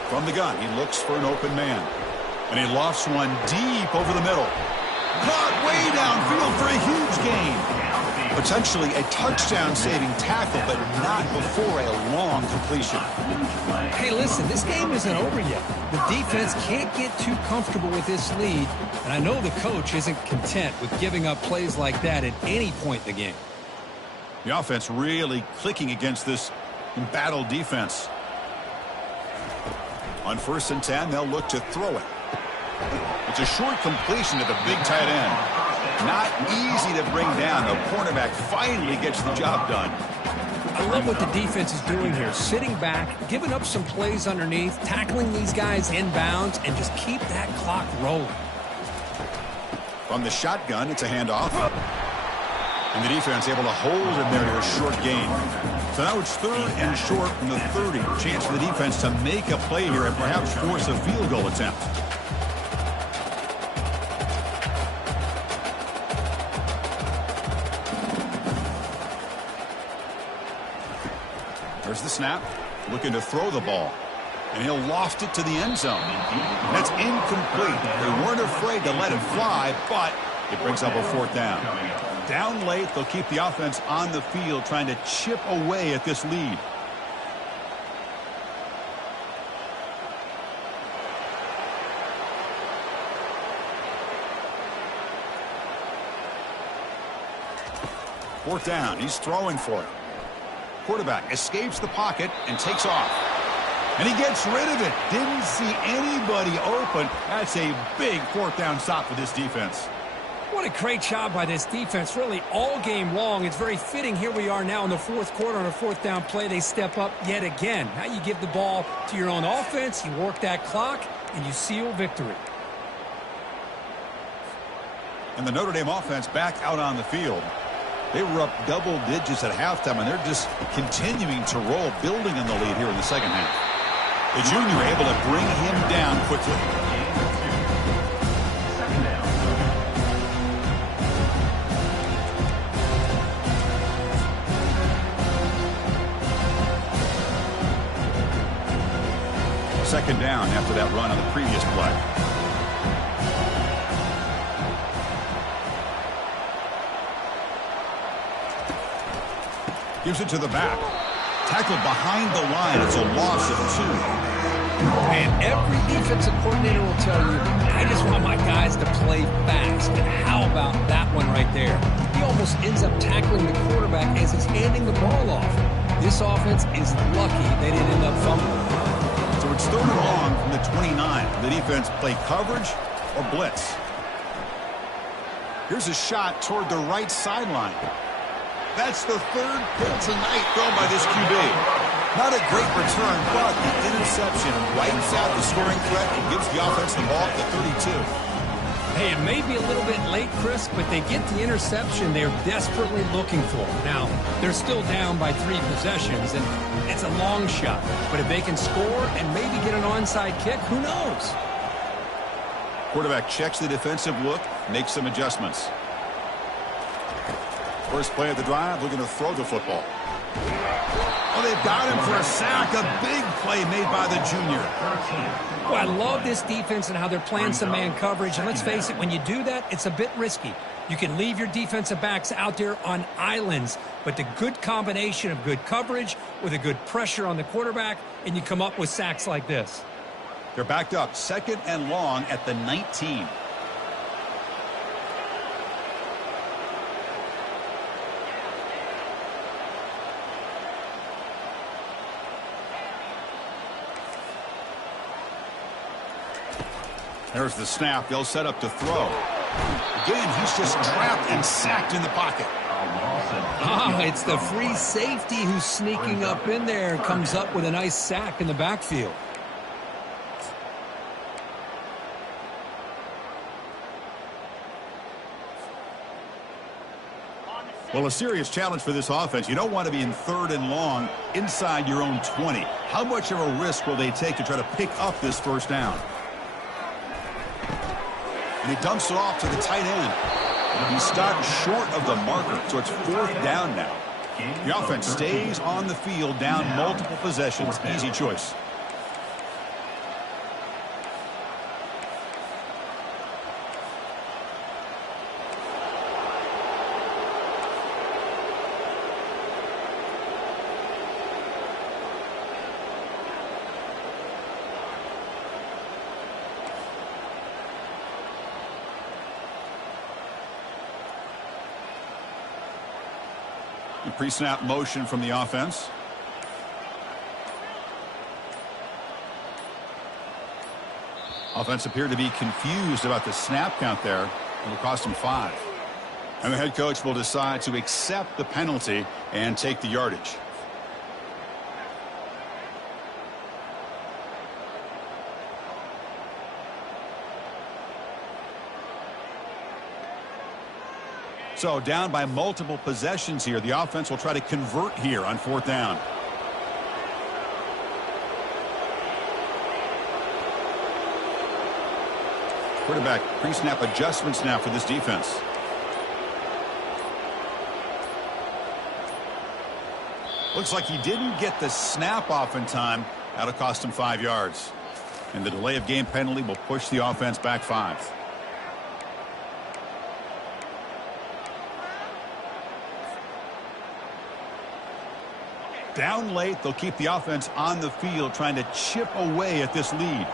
From the gun, he looks for an open man. And he lofts one deep over the middle. Caught way downfield for a huge gain. Potentially a touchdown-saving tackle, but not before a long completion. Hey, listen, this game isn't over yet. The defense can't get too comfortable with this lead, and I know the coach isn't content with giving up plays like that at any point in the game. The offense really clicking against this embattled defense. On first and 10, they'll look to throw it. It's a short completion to the big tight end. Not easy to bring down. The cornerback finally gets the job done. I love what the defense is doing here. Sitting back, giving up some plays underneath, tackling these guys inbounds, and just keep that clock rolling. From the shotgun, it's a handoff. And the defense able to hold him there to a short gain. So now it's third and short from the 30. Chance for the defense to make a play here and perhaps force a field goal attempt. There's the snap. Looking to throw the ball. And he'll loft it to the end zone. That's incomplete. They weren't afraid to let it fly, but it brings up a fourth down. Down late, they'll keep the offense on the field trying to chip away at this lead. Fourth down, he's throwing for it. Quarterback escapes the pocket and takes off. And he gets rid of it. Didn't see anybody open. That's a big fourth down stop for this defense. What a great job by this defense, really all game long. It's very fitting. Here we are now in the fourth quarter on a fourth down play. They step up yet again. Now you give the ball to your own offense, you work that clock, and you seal victory. And the Notre Dame offense back out on the field. They were up double digits at halftime, and they're just continuing to roll, building on the lead here in the second half. The junior able to bring him down quickly. Second down after that run on the previous play. Gives it to the back. Tackled behind the line. It's a loss of 2. And every defensive coordinator will tell you, I just want my guys to play fast. And how about that one right there? He almost ends up tackling the quarterback as he's handing the ball off. This offense is lucky they didn't end up fumbling. So it's third and long from the 29. The defense play coverage or blitz. Here's a shot toward the right sideline. That's the third pick tonight thrown by this QB. Not a great return, but the interception wipes out the scoring threat and gives the offense the ball at the 32. Hey, it may be a little bit late, Chris, but they get the interception they're desperately looking for. Now, they're still down by 3 possessions, and it's a long shot. But if they can score and maybe get an onside kick, who knows? Quarterback checks the defensive look, makes some adjustments. First play of the drive, looking to throw the football. Oh, they've got him for a sack. A big play made by the junior. Well, I love this defense and how they're playing some man coverage. And let's face it, when you do that, it's a bit risky. You can leave your defensive backs out there on islands, but the good combination of good coverage with a good pressure on the quarterback, and you come up with sacks like this. They're backed up, second and long at the 19. There's the snap. They'll set up to throw. Again, he's just trapped and sacked in the pocket. It's the free safety who's sneaking up in there and comes up with a nice sack in the backfield. Well, a serious challenge for this offense. You don't want to be in third and long inside your own 20. How much of a risk will they take to try to pick up this first down? And he dumps it off to the tight end. He stopped short of the marker, so it's fourth down now. The offense stays on the field, down multiple possessions. Easy choice. Pre-snap motion from the offense. Offense appeared to be confused about the snap count there. It'll cost him 5. And the head coach will decide to accept the penalty and take the yardage. So down by multiple possessions here. The offense will try to convert here on fourth down. Quarterback pre-snap adjustments now for this defense. Looks like he didn't get the snap off in time. That'll cost him 5 yards. And the delay of game penalty will push the offense back 5. Down late, they'll keep the offense on the field trying to chip away at this lead.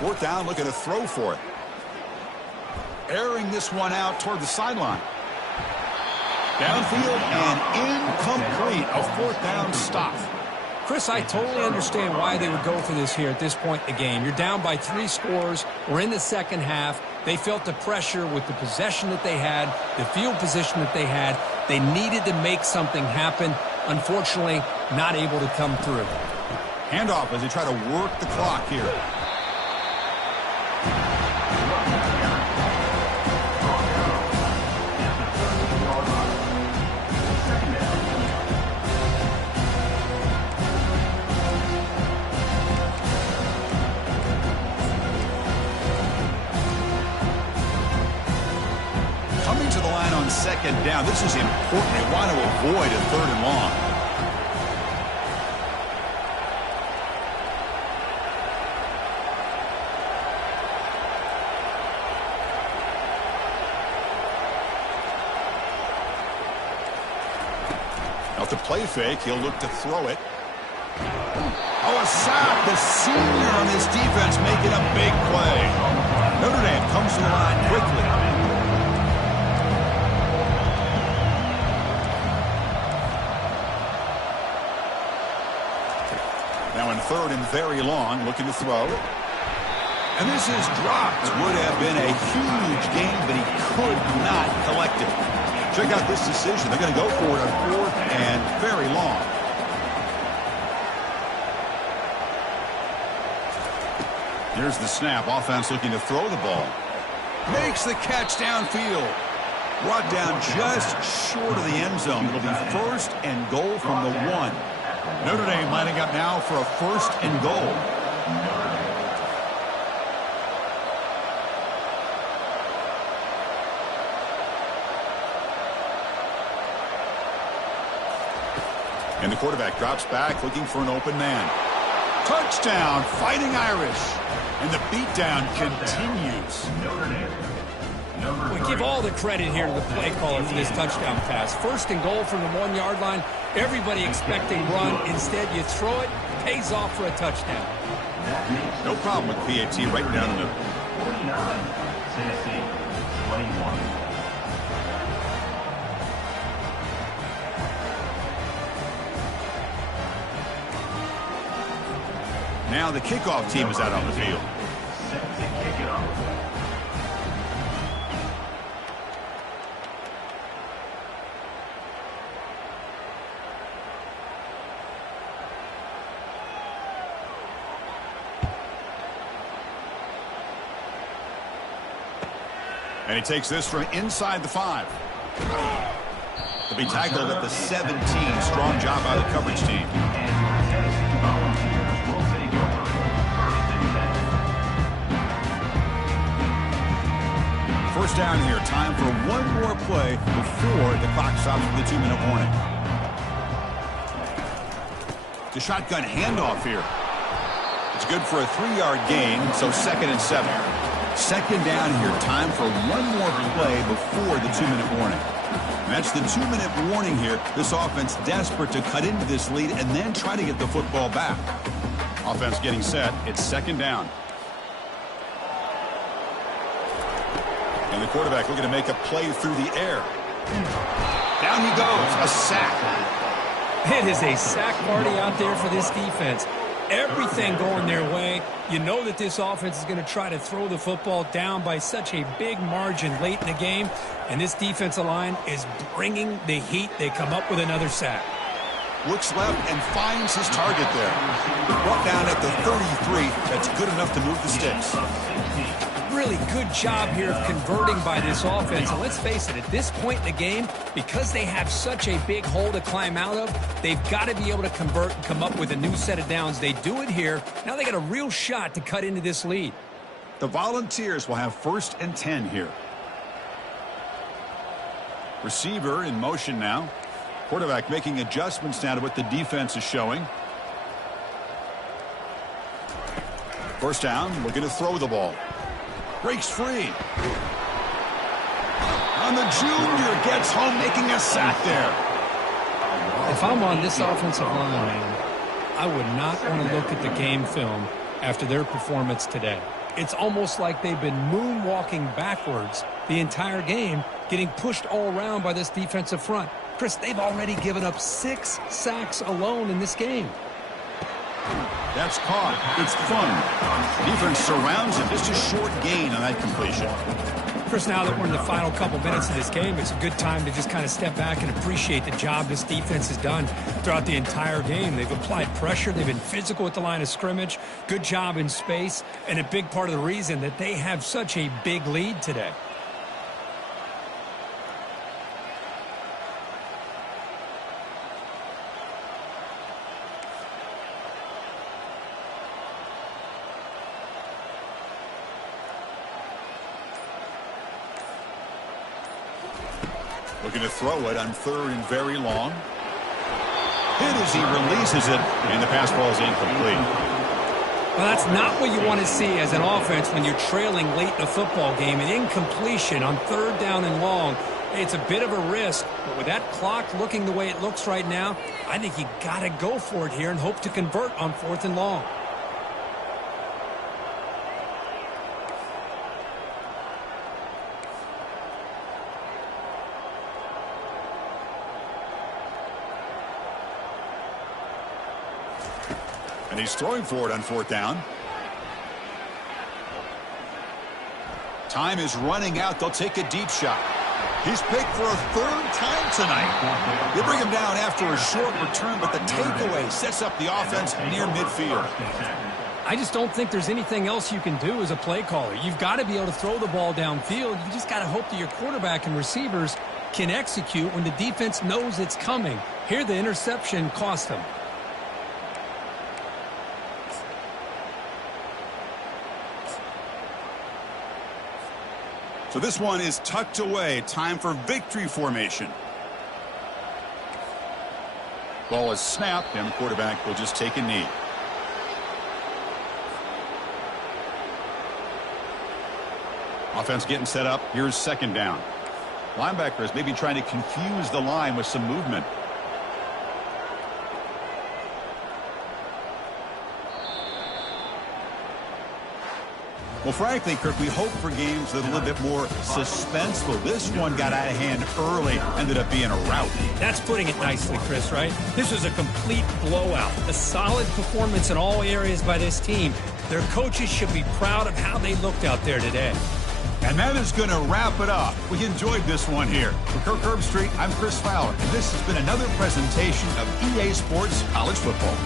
Fourth down, looking to throw for it. Airing this one out toward the sideline. Downfield and incomplete. A fourth down stop. Chris, I totally understand why they would go for this here at this point in the game. You're down by 3 scores. We're in the second half. They felt the pressure with the possession that they had, the field position that they had. They needed to make something happen. Unfortunately, not able to come through. Handoff as they try to work the clock here. Coming to the line on second down. This is important. They want to avoid a third and long. Now to play fake, he'll look to throw it. Oh, a sack. The senior on this defense making a big play. Notre Dame comes to the line quickly. Now in third and very long, looking to throw. And this is dropped. Would have been a huge gain, but he could not collect it. Check out this decision. They're going to go for it on fourth and very long. Here's the snap. Offense looking to throw the ball. Makes the catch downfield. Brought down just short of the end zone. It'll be first and goal from the 1. Notre Dame lining up now for a first and goal. And the quarterback drops back looking for an open man. Touchdown, Fighting Irish. And the beatdown continues. We give all the credit here to the play caller for this touchdown pass. First and goal from the 1-yard line. Everybody expecting run. Instead, you throw it. Pays off for a touchdown. No problem with PAT right down the middle. 49, Tennessee, 21. Now the kickoff team is out on the field. Set to kick it off. And he takes this from inside the 5. To be tackled at the 17. Strong job by the coverage team. First down here. Time for one more play before the clock stops for the 2-minute warning. The shotgun handoff here. It's good for a 3-yard gain, so 2nd and 7. Second down here. Time for one more play before the 2-minute warning. And that's the 2-minute warning here. This offense desperate to cut into this lead and then try to get the football back. Offense getting set. It's second down. And the quarterback looking to make a play through the air. Down he goes. A sack. It is a sack party out there for this defense. Everything going their way. You know that this offense is going to try to throw the football down by such a big margin late in the game. And this defensive line is bringing the heat. They come up with another sack. Looks left and finds his target there. Brought down at the 33. That's good enough to move the sticks. Really good job here of converting by this offense. And let's face it, at this point in the game, because they have such a big hole to climb out of, they've got to be able to convert and come up with a new set of downs. They do it here. Now they got a real shot to cut into this lead. The Volunteers will have 1st and 10 here. Receiver in motion now. Quarterback making adjustments now to what the defense is showing. First down, looking to throw the ball. Breaks free. And the junior gets home, making a sack there. If I'm on this offensive line, man, I would not want to look at the game film after their performance today. It's almost like they've been moonwalking backwards the entire game, getting pushed all around by this defensive front. Chris, they've already given up 6 sacks alone in this game. That's caught. It's fun. Defense surrounds him. Just a short gain on that completion. Chris, now that we're in the final couple minutes of this game, it's a good time to just kind of step back and appreciate the job this defense has done throughout the entire game. They've applied pressure. They've been physical at the line of scrimmage. Good job in space. And a big part of the reason that they have such a big lead today. Looking to throw it on 3rd and very long. Hit as he releases it, and the pass ball is incomplete. Well, that's not what you want to see as an offense when you're trailing late in a football game. An incompletion on 3rd down and long. It's a bit of a risk, but with that clock looking the way it looks right now, I think you got to go for it here and hope to convert on 4th and long. And he's throwing for it on 4th down. Time is running out. They'll take a deep shot. He's picked for a 3rd time tonight. They bring him down after a short return, but the takeaway sets up the offense near midfield. I just don't think there's anything else you can do as a play caller. You've got to be able to throw the ball downfield. You just got to hope that your quarterback and receivers can execute when the defense knows it's coming. Here, the interception cost them. So this one is tucked away. Time for victory formation. Ball is snapped, and the quarterback will just take a knee. Offense getting set up. Here's 2nd down. Linebackers maybe trying to confuse the line with some movement. Well, frankly, Kirk, we hope for games that are a little bit more suspenseful. This one got out of hand early, ended up being a rout. That's putting it nicely, Chris, right? This was a complete blowout. A solid performance in all areas by this team. Their coaches should be proud of how they looked out there today. And that is going to wrap it up. We enjoyed this one here. For Kirk Herbstreit, I'm Chris Fowler, and this has been another presentation of EA Sports College Football.